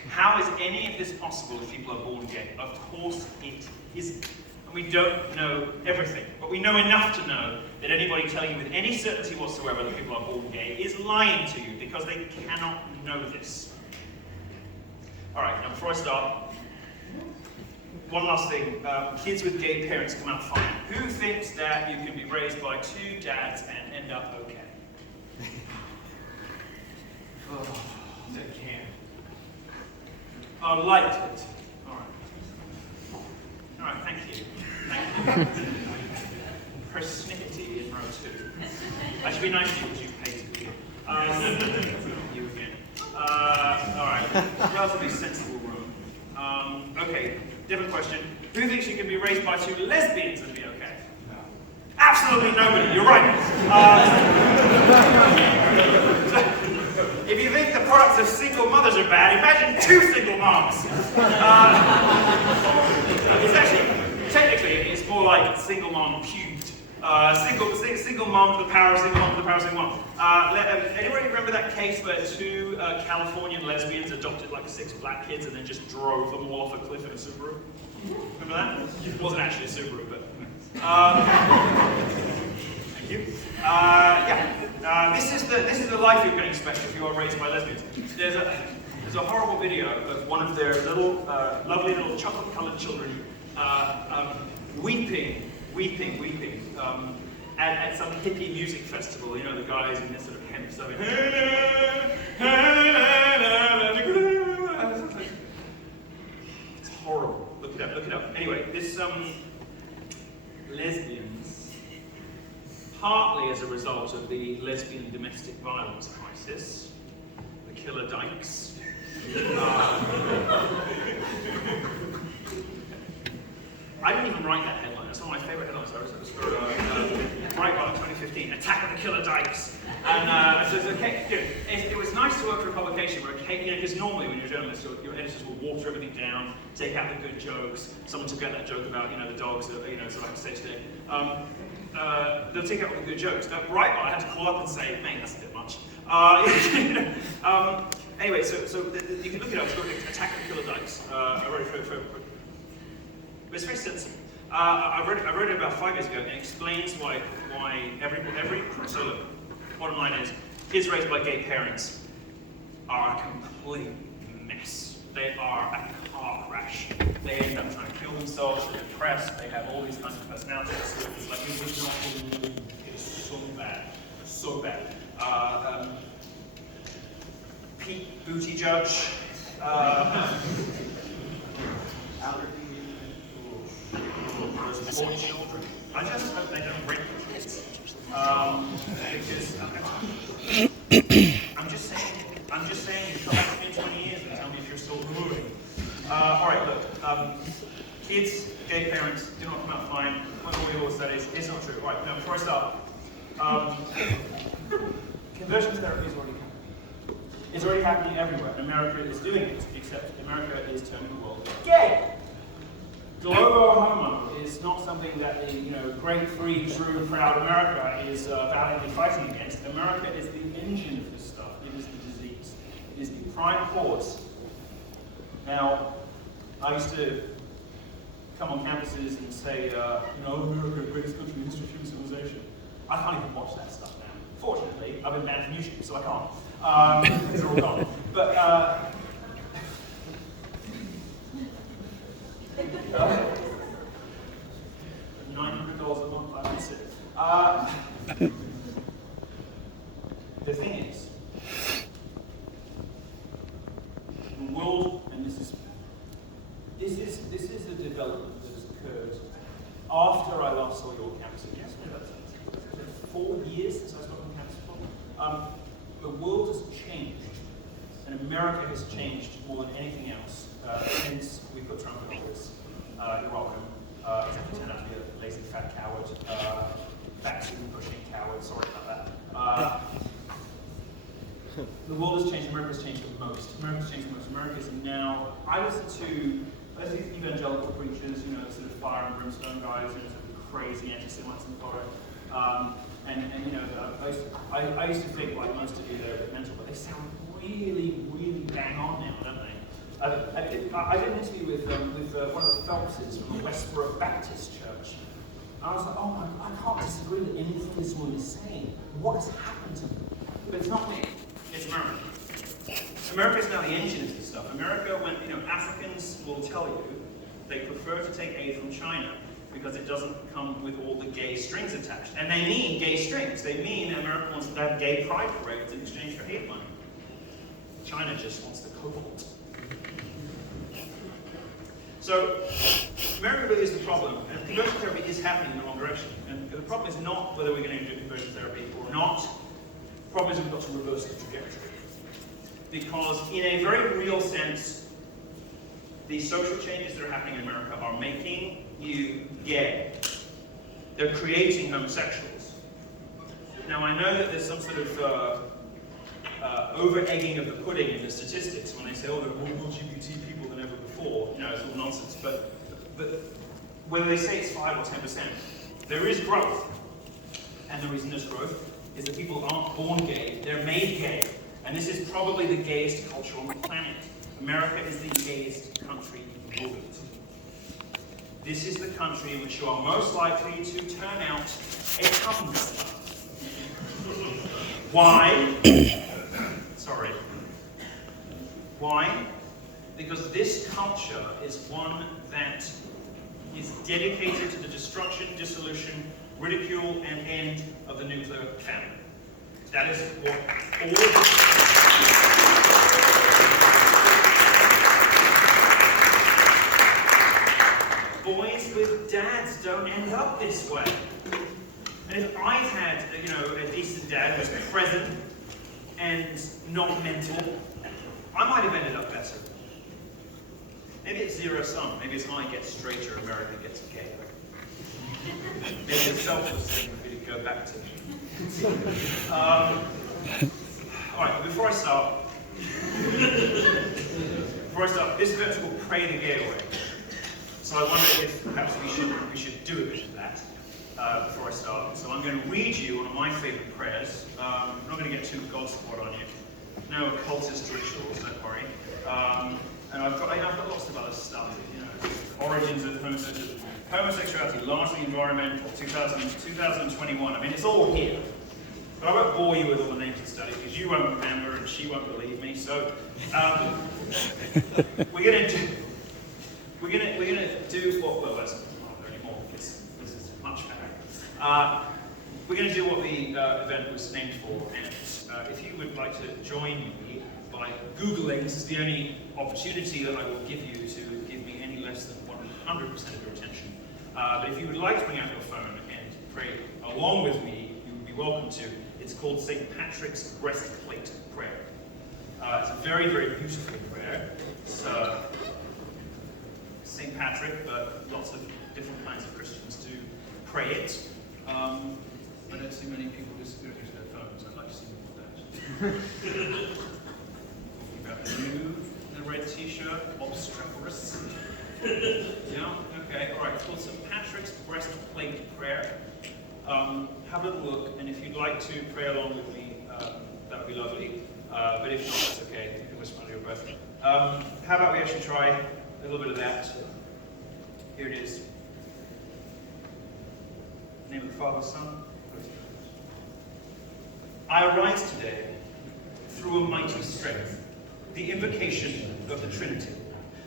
How is any of this possible if people are born gay? Of course it isn't. And we don't know everything, but we know enough to know that anybody telling you with any certainty whatsoever that people are born gay is lying to you because they cannot know this. All right, now before I start, one last thing. Kids with gay parents come out fine. Who thinks that you can be raised by two dads and end up okay? Oh, they can. I liked it. All right. All right, thank you. Thank you. Persnickety in row 2. I should be nice to you because you paid to be here. You again. All right. Relatively sensible room. Okay, different question. Who thinks you can be raised by two lesbians and be okay? No. Absolutely nobody. You're right. If you think the products of single mothers are bad, imagine two single moms. It's actually, technically, it's more like single mom cubed. Single mom to the power of single mom to the power of single mom. Anybody remember that case where two Californian lesbians adopted like 6 black kids and then just drove them all off a cliff in a Subaru? Remember that? It wasn't actually a Subaru, but... Thank you. This is the life you can expect if you are raised by lesbians. There's a horrible video of one of their little, lovely little chocolate-colored children weeping at some hippie music festival. You know, the guys in this sort of hemp stuff. It's horrible. Look it up. Anyway, this lesbians, partly as a result of the lesbian domestic violence crisis, the killer dykes, didn't even write that headline. It's one of my favorite headlines. It was for Breitbart 2015, Attack of the Killer Dykes. And so it's okay, it was nice to work for a publication where, because normally when you're a journalist, your editors will water everything down, take out the good jokes. Someone took out that joke about, the dogs that, so I can say today. They'll take out all the good jokes. Breitbart, I had to call up and say, mate, that's a bit much. Anyway, so you can look it up. It's called Attack of the Killer Dykes. I wrote it for but it's very sensible. I wrote it about 5 years ago, and it explains why every so look, bottom line is, kids raised by gay parents are a complete mess. They are a car crash. They end up trying to kill themselves, they're depressed, they have all these kinds of personality disorders. It's like, it's so bad. So bad. Pete Buttigieg, those poor children. I just hope they don't rape the kids. Because I'm just saying, you come back to me in 20 years and tell me if you're still moving. Alright, look, kids, gay parents, do not come out fine. What all yours that is, it's not true. Right, now before I start, conversion therapy is already happening. It's already happening everywhere. America is doing it, except America is turning the world gay. Globo homo is not something that the great, free, true, proud America is valiantly fighting against. America is the engine of this stuff. It is the disease. It is the prime cause. Now, I used to come on campuses and say, America, greatest country in the history of human civilization. I can't even watch that stuff now. Fortunately, I've been banned from YouTube, so I can't. Because they're all gone. But, $900 a month, I miss it. The thing is, the world, and this is a development that has occurred after I last saw you on campus. Yes, it's been 4 years since I spoke on campus before. The world has changed, and America has changed more than anything else since we put Trump in office. You're welcome. Except he turned out to be a lazy fat coward, vaccine pushing coward. Sorry about that. The world has changed. America has changed the most. America has changed the most. America is now. I listen to evangelical preachers, sort of fire and brimstone guys, sort of crazy anti-Semites in Florida. I used to think, like most of you, they're a bit mental, but they sound really, really bang on now, don't they? I did an interview with one of the Phelpses from the Westbrook Baptist Church. And I was like, oh my, I can't disagree with anything this woman is saying. What has happened to them? But it's not me, it's America. America is now the engine of this stuff. America, when Africans will tell you they prefer to take aid from China because it doesn't come with all the gay strings attached. And they mean gay strings. They mean America wants to have gay pride parades in exchange for hate money. China just wants the cobalt. So, America really is the problem, and conversion therapy is happening in the wrong direction. And the problem is not whether we're going to do conversion therapy or not. The problem is we've got to reverse the trajectory. Because in a very real sense, the social changes that are happening in America are making you gay. They're creating homosexuals. Now, I know that there's some sort of over-egging of the pudding in the statistics when they say, oh, there are more LGBT people than ever before. It's all nonsense. But whether they say it's 5 or 10%, there is growth. And the reason there's growth is that people aren't born gay, they're made gay. And this is probably the gayest culture on the planet. America is the gayest country in the world. This is the country in which you are most likely to turn out a cum-gutter. Why? Sorry. Why? Because this culture is one that is dedicated to the destruction, dissolution, ridicule, and end of the nuclear family. That is what all of boys with dads don't end up this way. And if I'd had, a decent dad who was present and not mental, I might have ended up better. Maybe it's zero sum. Maybe it's I get straighter, America gets gay. Maybe it's selfless thing we could go back to. Alright, before I start, this event is called Pray the Gay Away. So I wonder if perhaps we should do a bit of that before I start. So I'm going to read you one of my favourite prayers. I'm not going to get too God squad on you. No occultist rituals, don't worry. And I've got lots of other stuff. You know, origins of homosexuality, largely environmental, 2021. I mean, it's all here. But I won't bore you with all the names and studies because you won't remember and she won't believe me. So we're gonna do what? Well, that's not there anymore because this is much better. We're going to do what the event was named for, and if you would like to join me by Googling, this is the only opportunity that I will give you to give me any less than 100% of your attention. But if you would like to bring out your phone and pray along with me, you would be welcome to. It's called St. Patrick's Breastplate Prayer. It's a very, very beautiful prayer. It's St. Patrick, but lots of different kinds of Christians do pray it. I don't see many people just use their phones. I'd like to see more of that. You've got the red t-shirt, obstreperous. Yeah, okay, all right. It's called St. Patrick's Breastplate Prayer. Have a little look, and if you'd like to pray along with me, that would be lovely. But if not, that's okay. You can whisper under your breath. How about we actually try a little bit of that? Here it is. In the name of the Father, Son, Holy Spirit. I arise today through a mighty strength, the invocation of the Trinity,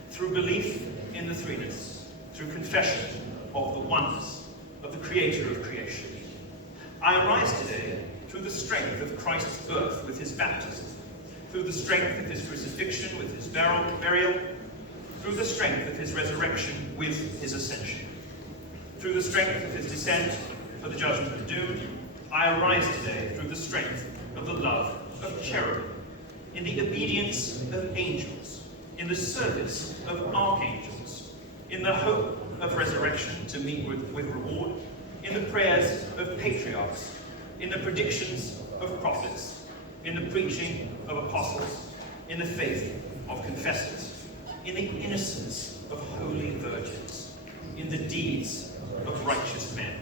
through belief in the threeness, through confession of the oneness of the Creator of creation. I arise today through the strength of Christ's birth with his baptism, through the strength of his crucifixion with his burial, through the strength of his resurrection with his ascension, through the strength of his descent for the judgment of the doomed. I arise today through the strength of the love of cherubim, in the obedience of angels, in the service of archangels, in the hope of resurrection to meet with reward, in the prayers of patriarchs, in the predictions of prophets, in the preaching of apostles, in the faith of confessors, in the innocence of holy virgins, in the deeds of righteous men.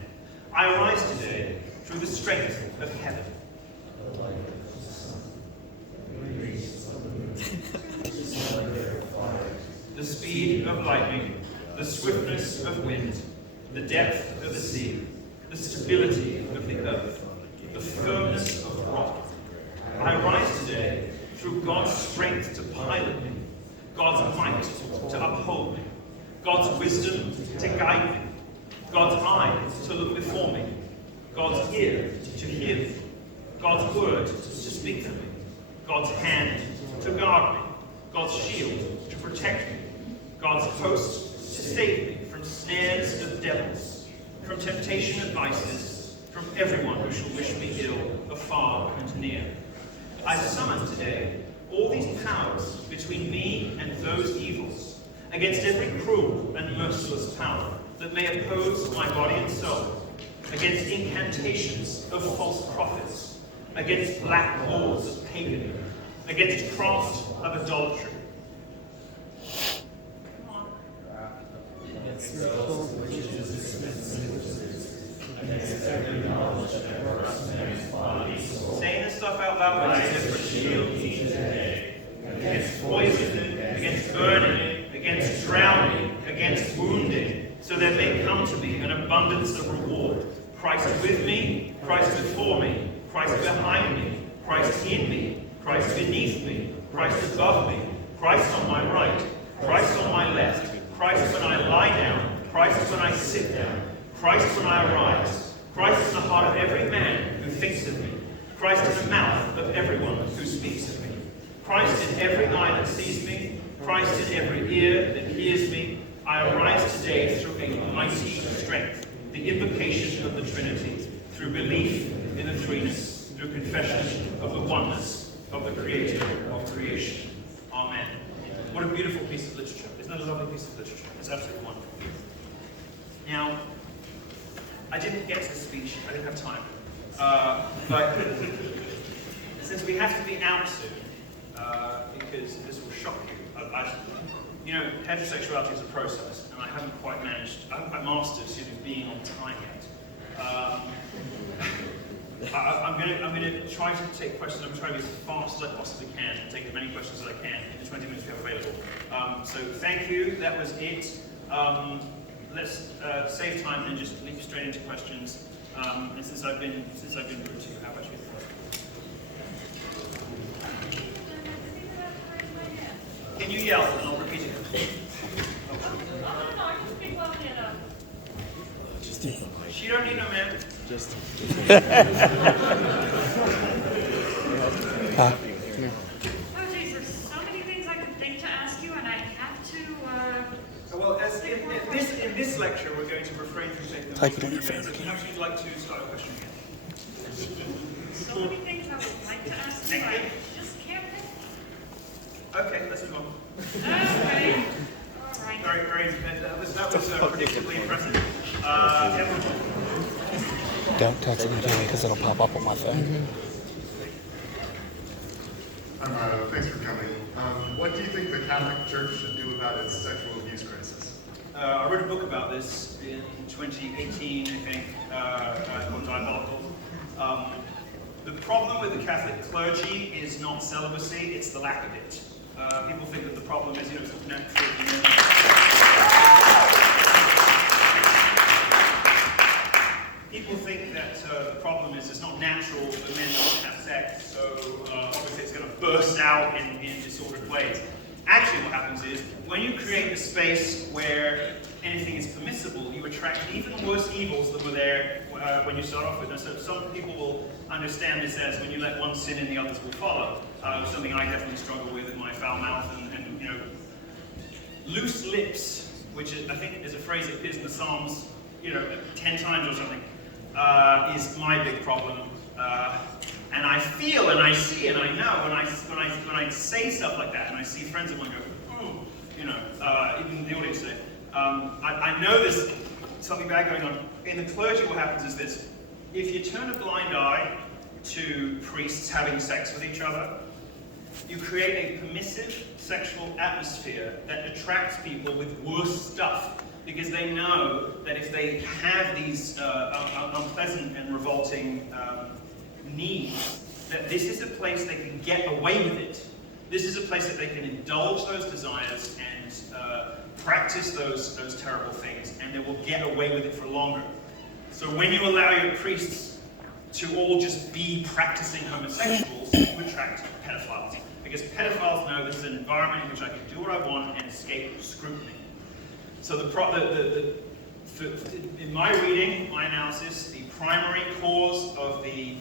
I arise today through the strength of heaven. The speed of lightning, the swiftness of wind, the depth of the sea, the stability of the earth, the firmness of rock. I rise today through God's strength to pilot me, God's might to uphold me, God's wisdom to guide me, God's eye to look before me, God's ear to hear me, God's word to speak to me, God's hand to guard me, God's shield to protect me, God's host to save me from snares of devils, from temptation of vices, from everyone who shall wish me ill, afar and near. I summon today all these powers between me and those evils, against every cruel and merciless power that may oppose my body and soul, against incantations of false prophets, against black laws of paganism, against craft of idolatry. Saying this stuff out loud against poisoning, against burning, against drowning, against wounding, so there may come to me an abundance of reward. Christ with me, Christ before me, Christ behind me, Christ in me, Christ beneath me, Christ above me, Christ on my right, Christ on my left, Christ when I lie down, Christ when I sit down, Christ when I arise, Christ in the heart of every man who thinks of me, Christ in the mouth of everyone who speaks of me, Christ in every eye that sees me, Christ in every ear that hears me. I arise today through a mighty strength, the invocation of the Trinity, through belief in the threeness, through confession of the oneness of the Creator of creation. Amen. What a beautiful piece of literature. Isn't that a lovely piece of literature? It's absolutely wonderful. Now, I didn't get to the speech, I didn't have time. But since we have to be out soon, because this will shock you, you know, heterosexuality is a process, and I haven't quite mastered being on time yet. I'm going to try to take questions. I'm trying to be as fast as I possibly can and take as many questions as I can in the 20 minutes we have available. So thank you. That was it. Let's save time and just leap straight into questions. And since I've been rude to you, how about you? Can you yell and I'll repeat it? Oh, no, I can speak loudly enough. She don't need no man. Oh, geez, there's so many things I could think to ask you, and I have to, Well, in this lecture, we're going to refrain from taking Type it in your minutes. favorite Perhaps you'd like to start a question again. so many things I would like to ask you, I just can't think. Okay, let's move on. Okay, all right. Very, that was predictably impressive. Don't text me because it'll pop up on my phone. Thanks for coming. What do you think the Catholic Church should do about its sexual abuse crisis? I wrote a book about this in 2018, I think, called Diabolical. The problem with the Catholic clergy is not celibacy, it's the lack of it. People think that the problem is, it's natural. People think that the problem is it's not natural for men not to have sex, so obviously it's going to burst out in disordered ways. Actually, what happens is, when you create a space where anything is permissible, you attract even worse evils than were there when you start off with. And so some people will understand this as when you let one sin in, the others will follow. Something I definitely struggle with in my foul mouth, and loose lips, which is, I think is a phrase that appears in the Psalms, 10 times or something, is my big problem. And I feel and I see and I know when I say stuff like that, and I see friends of mine go, ooh, even the audience today. I know there's something bad going on. In the clergy, what happens is this: if you turn a blind eye to priests having sex with each other, you create a permissive sexual atmosphere that attracts people with worse stuff, because they know that if they have these unpleasant and revolting needs, that this is a place they can get away with it. This is a place that they can indulge those desires and practice those terrible things, and they will get away with it for longer. So when you allow your priests to all just be practicing homosexuals, you attract pedophiles. Because pedophiles know this is an environment in which I can do what I want and escape scrutiny. So in my reading, my analysis, the primary cause of the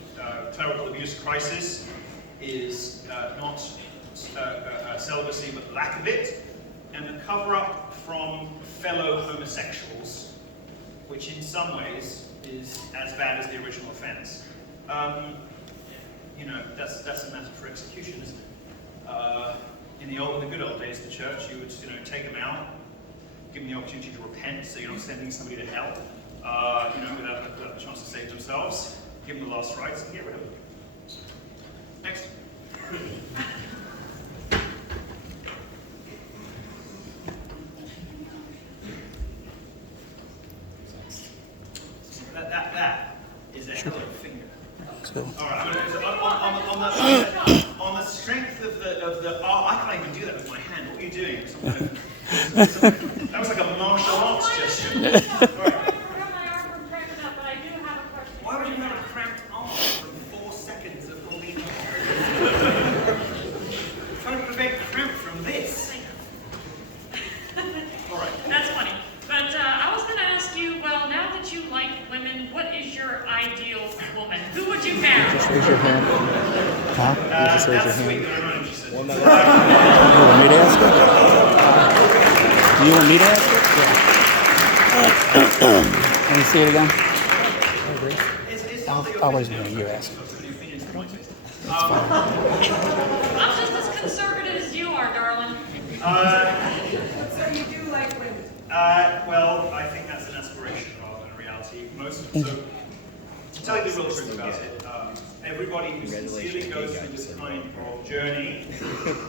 clerical abuse crisis is not celibacy, but lack of it, and the cover-up from fellow homosexuals, which in some ways is as bad as the original offense. That's a matter for execution, isn't it? In the good old days of the church, you would take them out, give them the opportunity to repent, so you're not sending somebody to hell, without a chance to save themselves. Give them the last rites and get rid of them. Next. That is a hell of a finger. So, All right, on the strength of the I can't even do that with my hand. What are you doing? That was like a martial arts gesture. All right. I have my arm from cramping up, but I do have a question. Why would you have a cramped arm from 4 seconds of holding on? Trying to prevent cramp from this. All right. That's funny. But I was going to ask you, well, now that you like women, what is your ideal woman? Who would you marry? just raise your hand. Huh? You just raise your That's sweet. hand. I don't know what she said. You want me to ask it? Do you want me to ask it? Yeah. Can you see it again? I'll raise my hand. You ask it. I'm just as conservative as you are, darling. So you Well, I think that's an aspiration rather than a reality. So, to tell you the real truth about it, everybody who sincerely goes through this kind of journey,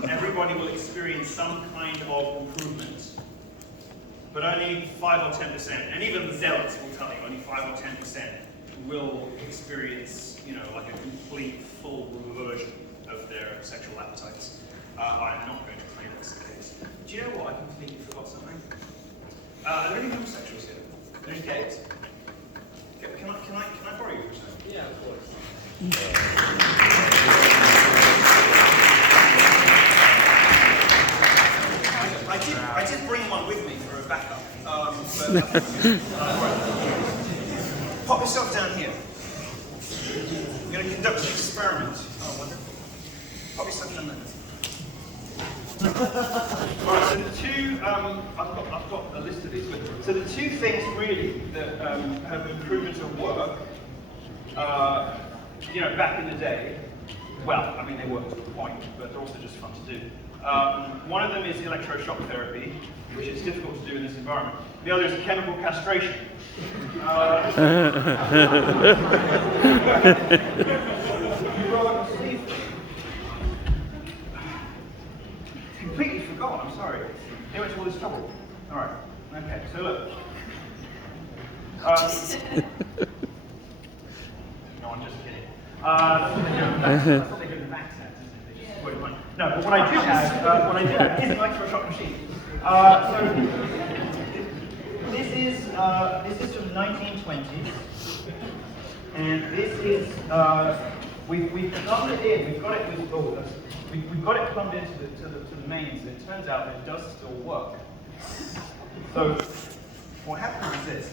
everybody will experience some kind of improvement. But only 5 or 10%, and even the zealots will tell you, only 5 or 10% will experience, like a complete, full reversion of their sexual appetites. I'm not going to claim that's the case. Do you know what? I completely forgot something. Are there any homosexuals here? Are there any gays? Can I borrow you for a second? Yeah, of course. I did bring one with me for a backup. Pop yourself down here. I'm going to conduct an experiment. Oh, wonderful. Pop yourself down there. Alright, so the two, I've got a list of these, but so the two things really that have been proven to work, back in the day, well, I mean they work to a point, but they're also just fun to do. One of them is electroshock therapy, which is difficult to do in this environment. The other is chemical castration. Completely forgot, I'm sorry. They went to all this trouble. Alright, okay, so look. No, I'm just kidding. That's what they do in the accent, isn't it? They just quote mine. No, but what I do have is an electroshock machine. So this is from the 1920s, and this is we've plumbed it in. We've got it plumbed into the mains, and it turns out that it does still work. So what happens is this.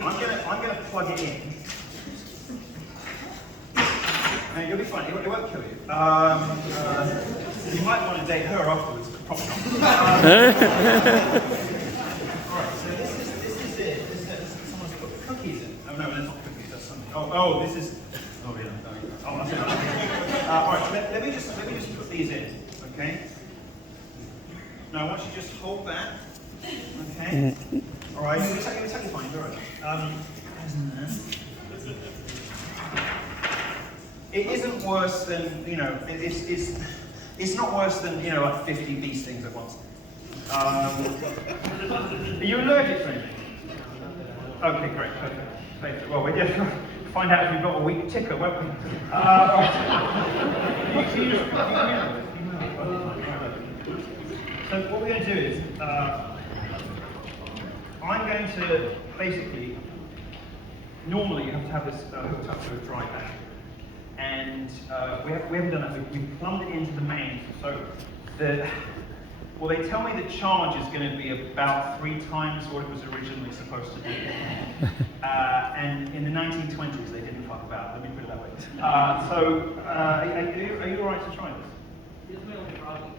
I'm gonna plug it in. Now, you'll be fine. It won't kill you. You might want to date her afterwards, but probably not. Alright, so this is it. Someone's put cookies in. Oh no, they're not cookies. That's something. Oh, this is. Oh yeah. Oh, that's it. Alright, let me just put these in. Okay. Now I want you to just hold that. Okay. Alright. It's totally fine. It's alright. It isn't worse than, it's not worse than, like 50 of these things at once. Are you allergic to anything? Okay, great, perfect. Well, we're just trying to find out if you've got a weak ticker, won't we? So what we're going to do is, I'm going to basically, normally you have to have this hooked up to a dry bag. And we haven't done that. We've plumbed it into the mains. So they tell me the charge is going to be about 3 times what it was originally supposed to be. And in the 1920s, they didn't fuck about. Let me put it that way. Are you all right to try this? It's my only problem.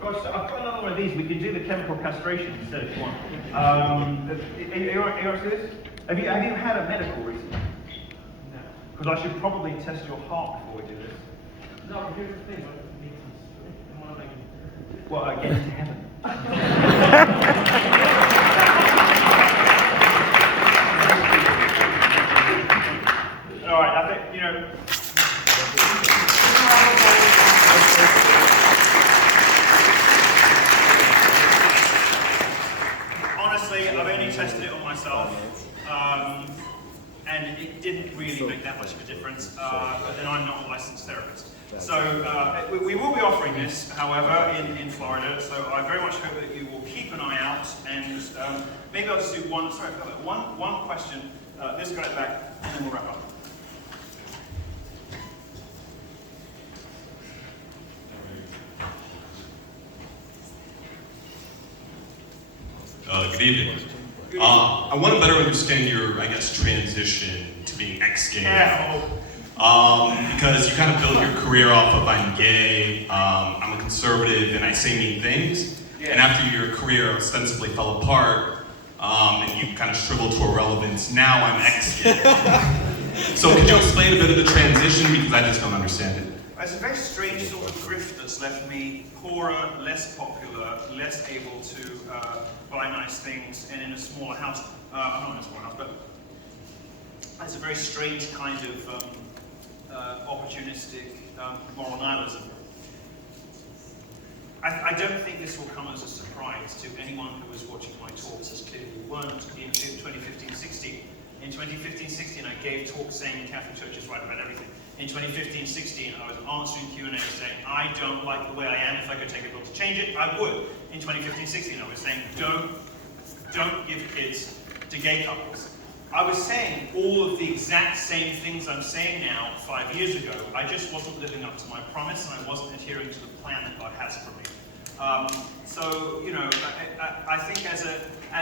Gosh, I've got another one of these. We could do the chemical castration instead if you want. Are you all right to do this? Have you had a medical recently? Because I should probably test your heart before we do this. No, but here's the thing. I want to make Well, get into heaven. All right, I think, honestly, I've only tested it on myself. And it didn't really make that much of a difference, but then I'm not a licensed therapist. So we will be offering this, however, in Florida, so I very much hope that you will keep an eye out, and maybe I'll just do one question, this guy back, and then we'll wrap up. Good evening. I want to better understand your, transition to being ex-gay now. Because you kind of built your career off of I'm gay, I'm a conservative, and I say mean things. Yeah. And after your career ostensibly fell apart, and you kind of shriveled to irrelevance, now I'm ex-gay. So could you explain a bit of the transition, because I just don't understand it? It's a very strange sort of grift that's left me poorer, less popular, less able to buy nice things, and in a smaller house. I'm not in a small house, but it's a very strange kind of opportunistic moral nihilism. I don't think this will come as a surprise to anyone who was watching my talks, as clearly you weren't in 2015-16. In 2015-16, I gave talks saying the Catholic Church is right about everything. In 2015-16, I was answering Q&A saying, I don't like the way I am. If I could take a bill to change it, I would. In 2015-16, I was saying, don't give kids to gay couples. I was saying all of the exact same things I'm saying now 5 years ago. I just wasn't living up to my promise, and I wasn't adhering to the plan that God has for me. So, you know, I think as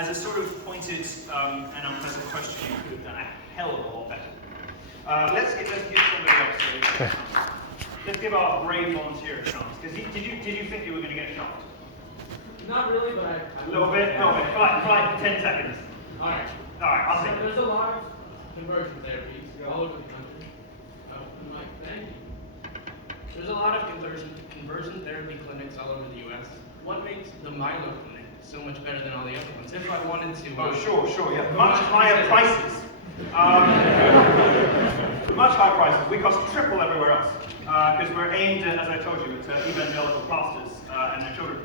a sort of pointed and unpleasant question, you could have done a hell of a lot better. Let's give somebody else a chance. Let's give our brave volunteer a chance. Because did you think you were going to get shot? Not really, but A little bit? No, for like 10 seconds. Alright. Alright, I'll take it. There's a lot of conversion therapies all over the country. Thank you. There's a lot of conversion therapy clinics all over the U.S. What makes the Milo clinic so much better than all the other ones? If I wanted to... Oh, sure, yeah. Much higher prices. Much higher prices. We cost triple everywhere else. Because we're aimed at, as I told you, at evangelical pastors and their children.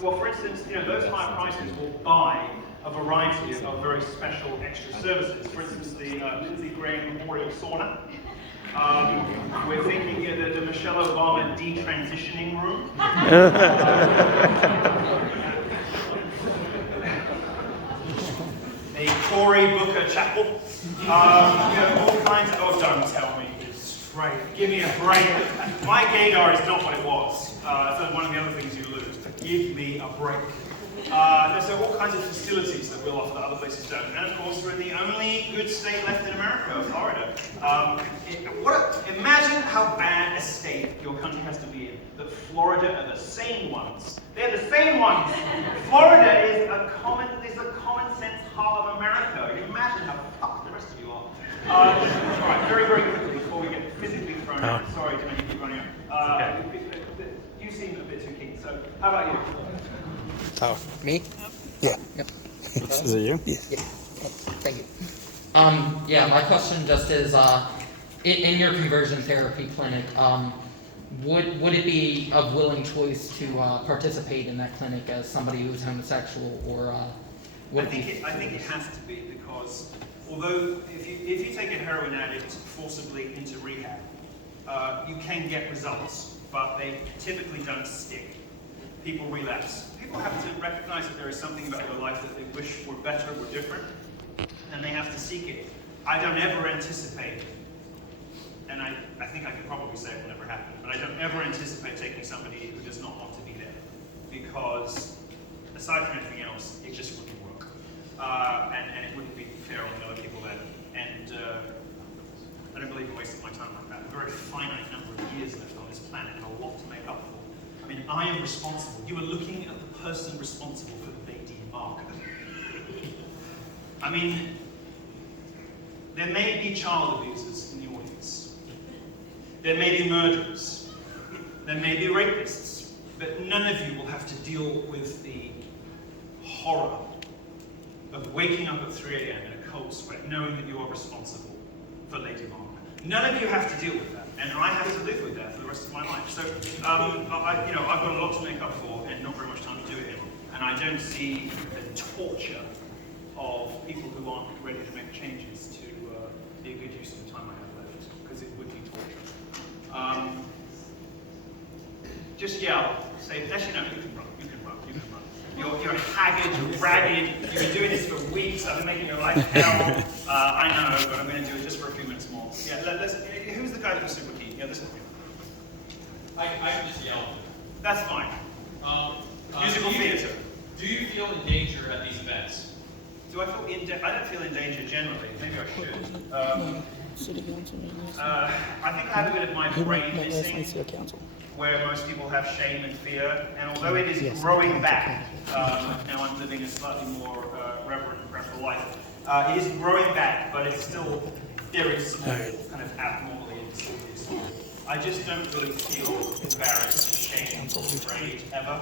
Well, for instance, you know, those higher prices will buy a variety of very special extra services. For instance, the Lindsey Graham Memorial Sauna. We're thinking the Michelle Obama detransitioning room. The Cory Booker Chapel. You know, all kinds of, oh, don't tell me. It's right. Give me a break. My gaydar is not what it was. So one of the other things you lose. Give me a break. There's all kinds of facilities that we'll offer that other places don't. And of course, we're in the only good state left in America, Florida. Imagine how bad a state your country has to be in. That Florida are the sane ones. They're the sane ones. Florida is the common sense heart of America. You imagine how fucked the rest of you are. All right, very, very quickly before we get physically thrown out. Sorry to make you keep running out. You seem a bit too keen. So, how about you? Oh, me? Yeah. Yep. Is it you? Yeah. Thank you. Yeah, my question just is, in your conversion therapy clinic, would it be of willing choice to participate in that clinic as somebody who's homosexual, or would I think it has to be, because although if you take a heroin addict forcibly into rehab, you can get results, but they typically don't stick. People relapse. People have to recognize that there is something about their life that they wish were better, were different, and they have to seek it. I don't ever anticipate, and I think I can probably say it will never happen, but I don't ever anticipate taking somebody who does not want to be there, because aside from anything else, it just wouldn't work, and it wouldn't be fair on the other people there, and I don't believe in wasting my time like that. A very finite number of years left on this planet and a lot to make up for. I mean, I am responsible. You are looking at the person responsible for the Lady Margaret. I mean, there may be child abusers in the audience. There may be murderers. There may be rapists. But none of you will have to deal with the horror of waking up at 3 a.m. in a cold sweat, knowing that you are responsible for Lady Margaret. None of you have to deal with that, and I have to live with that for the rest of my life. So, I've got a lot to make up for, and not very much time to do it anymore. And I don't see the torture of people who aren't ready to make changes to be a good use of the time I have left, because it would be torture. Just yell, say, actually no, you can run. You're haggard, you're ragged, you've been doing this for weeks, I've been making your life hell. I know, but I'm going to do it just for a few minutes more. Yeah, who's the guy that was super keen? Yeah, this is me. I can just yell. That's fine. Musical theatre. Do you feel in danger at these events? Do I feel in danger? I don't feel in danger generally. Maybe I should. I think I have a bit of my brain missing, where most people have shame and fear, and although it is growing back, now I'm living a slightly more reverent, prayerful life, it is growing back, but it's still irresistible, kind of abnormally disorderly. I just don't really feel embarrassed, ashamed, or afraid ever.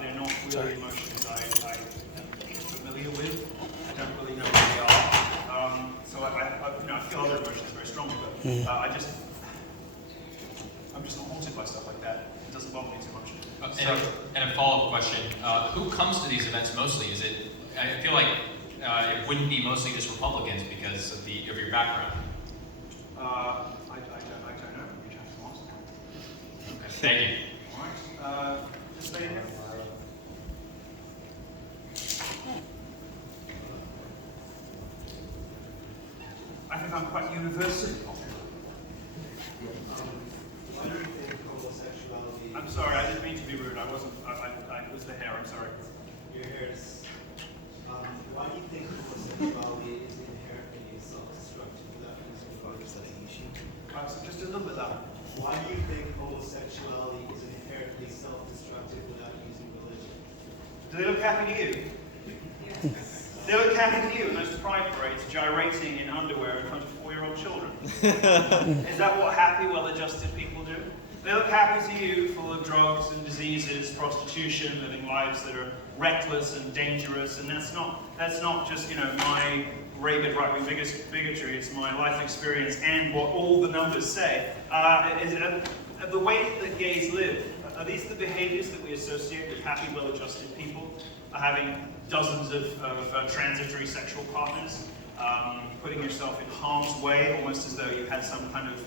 They're not really emotions I am familiar with. I don't really know what they are. So I feel other emotions very strongly, but I'm just not haunted by stuff like that. It doesn't bother me too much. And a follow-up question: who comes to these events mostly? Is it? I feel like it wouldn't be mostly just Republicans because of your background. I don't know. You have to ask. Okay, thank you. All right. This lady here. I think I'm quite universal. Why do you think homosexuality? I'm sorry, I didn't mean to be rude. I wasn't. It was the hair. I'm sorry. Your hair is. Why do you think homosexuality is inherently self-destructive without using religion? So just a little bit louder. Why do you think homosexuality is inherently self-destructive without using religion? Do they look happy to you? They look happy to you in those pride parades, gyrating in underwear in front of 4-year-old children. Is that what happy, well-adjusted people do? They look happy to you, full of drugs and diseases, prostitution, living lives that are reckless and dangerous, and that's not just my rabid right-wing bigotry. It's my life experience and what all the numbers say. The way that gays live, are these the behaviors that we associate with happy, well-adjusted people? Having dozens of transitory sexual partners, putting yourself in harm's way, almost as though you had some kind of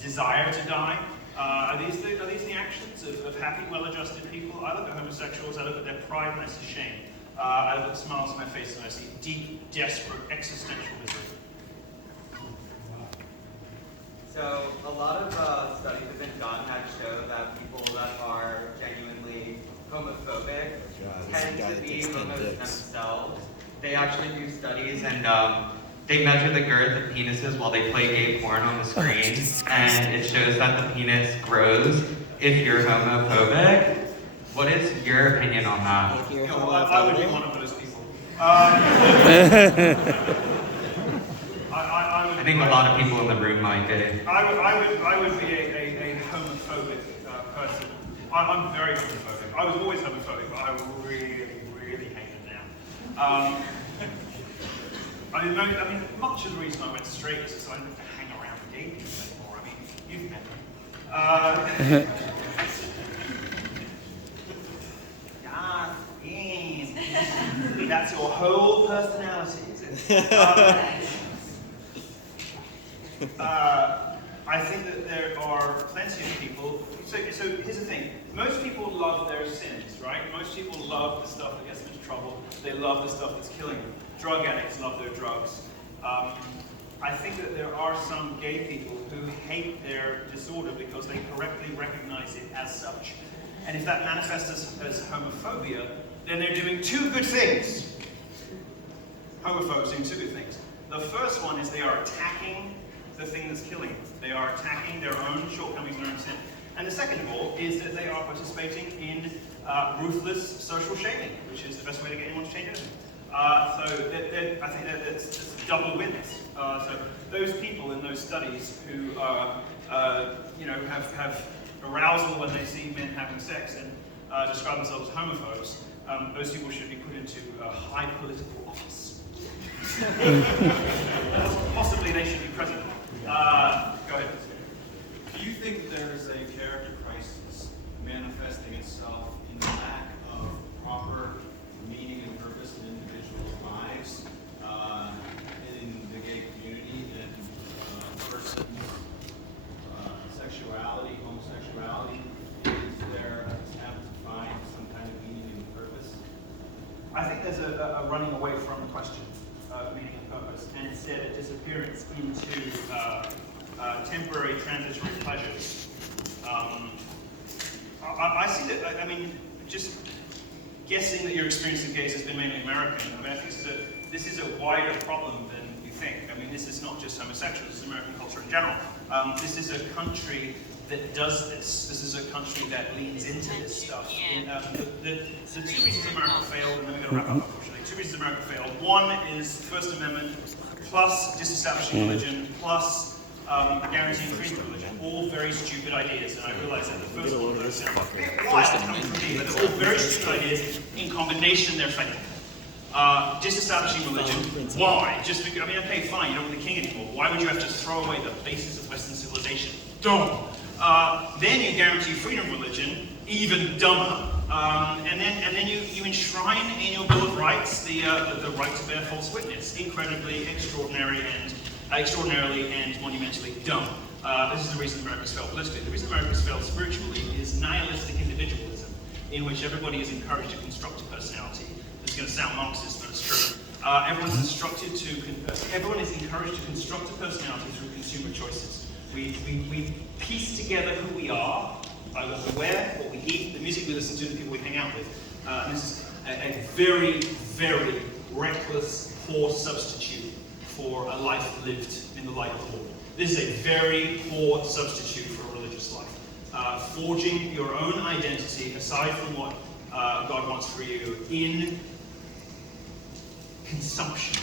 desire to die. Are these the actions of happy, well-adjusted people? I look at homosexuals, I look at their pride and I see shame. I look at the smiles on their face and I see deep, desperate, existential misery. So a lot of studies have been done that show that people that are genuinely homophobic tend to be homos themselves. They actually do studies and they measure the girth of penises while they play gay porn on the screen, and it shows that the penis grows if you're homophobic. What is your opinion on that? I would be one of those people. I think a lot of people in the room might be. I would be a homophobic person. I'm very homophobic. I was always homophobic, but I really, really hate it now. I mean, much of the reason I went straight is because I didn't have to hang around with gay people anymore. I mean, you've met me. That's your whole personality, is it? I think that there are plenty of people. So here's the thing. Most people love their sins, right? Most people love the stuff that gets them into trouble. They love the stuff that's killing them. Drug addicts love their drugs. I think that there are some gay people who hate their disorder because they correctly recognize it as such. And if that manifests as homophobia, then they're doing two good things. Homophobes doing two good things. The first one is they are attacking the thing that's killing them. They are attacking their own shortcomings and their own sin. And the second of all is that they are participating in ruthless social shaming, which is the best way to get anyone to change anything. I think that's double wins. So those people in those studies who have arousal when they see men having sex and describe themselves as homophobes, those people should be put into a high political office. Possibly they should be president. Go ahead. Do you think there's a character crisis manifesting itself in the lack of proper meaning and purpose in individuals' lives in the gay community and a person's sexuality, homosexuality? Is there an attempt to find some kind of meaning and purpose? I think there's a running away from the question of meaning and purpose, and instead a disappearance into temporary transitory pleasures. I see that, I mean, just guessing that your experience of gays has been mainly American, I mean, I think this is a wider problem than you think. I mean, this is not just homosexual, this is American culture in general. This is a country that does this. This is a country that leans into this stuff. The two reasons America failed, and then we're going to wrap up, unfortunately. Two reasons America failed. One is First Amendment plus disestablishing religion, plus guaranteeing freedom of religion. All very stupid ideas, and I realize that the first one of those sounds a bit wild coming from me, but they're all very stupid ideas. In combination, they're fatal. Disestablishing religion, why? Just because, I mean, okay, fine, you don't want the king anymore. Why would you have to throw away the basis of Western civilization? Dumb. Then you guarantee freedom of religion, even dumber. And then you enshrine in your Bill of Rights the right to bear false witness. Incredibly, extraordinarily and monumentally dumb. This is the reason America's failed politically. The reason America's failed spiritually is nihilistic individualism, in which everybody is encouraged to construct a personality. It's going to sound Marxist, but it's true. Everyone is encouraged to construct a personality through consumer choices. We piece together who we are by what we wear, what we eat, the music we listen to, the people we hang out with. This is a very, very reckless, poor substitute for a life lived in the light of the Lord. This is a very poor substitute for a religious life. Forging your own identity aside from what God wants for you in consumption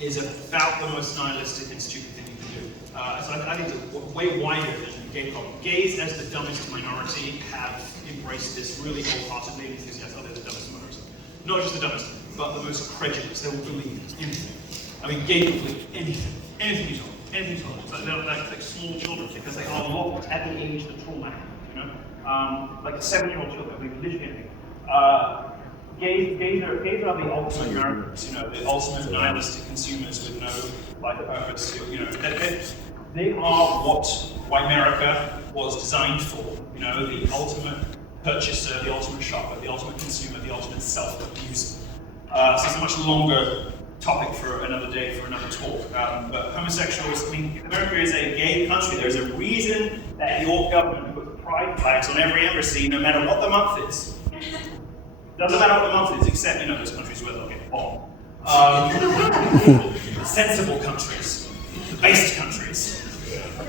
is about the most nihilistic and stupid thing you can do. So I think it's way wider than the gay problem. Gays, as the dumbest minority, have embraced this really wholeheartedly and enthusiastically. Oh, they're the dumbest minority. Not just the dumbest, but the most credulous. They will believe anything. I mean, gay people believe anything. Anything you tell them. Anything you tell them. So they're like small children because they are locked at the age that trauma happened, you know? Like 7-year-old children believe literally anything. Gays are the ultimate Americans, you know, the ultimate nihilistic consumers with no life purpose. You know, they are what white America was designed for. You know, the ultimate purchaser, the ultimate shopper, the ultimate consumer, the ultimate self-abuser. So it's a much longer topic for another day, for another talk. But homosexuals, I mean, America is a gay country. There's a reason that your government puts pride flags on every embassy, no matter what the month is. Doesn't matter what the month is, except, you know, those countries where they'll get bombed. Sensible countries, the based countries,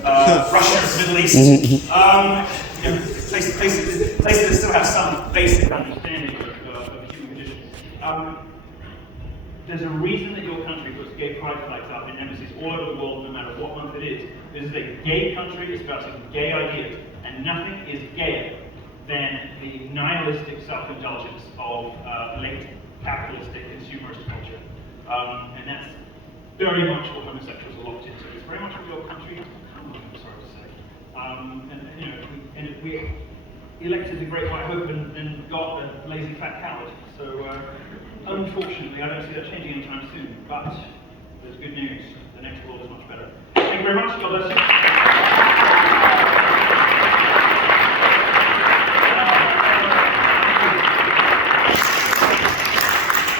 Russia, Middle East, you know, places that still have some basic understanding of the human condition. There's a reason that your country puts gay pride flags up in embassies all over the world, no matter what month it is. This is a gay country, it's about taking gay ideas, and nothing is gayer than the nihilistic self-indulgence of late capitalistic consumerist culture. And that's very much what homosexuals are locked into. It's very much what your country has become, I'm sorry to say. And you know, we elected the Great White Hope and got a lazy fat coward. So unfortunately, I don't see that changing anytime soon. But there's good news. The next world is much better. Thank you very much. God bless you.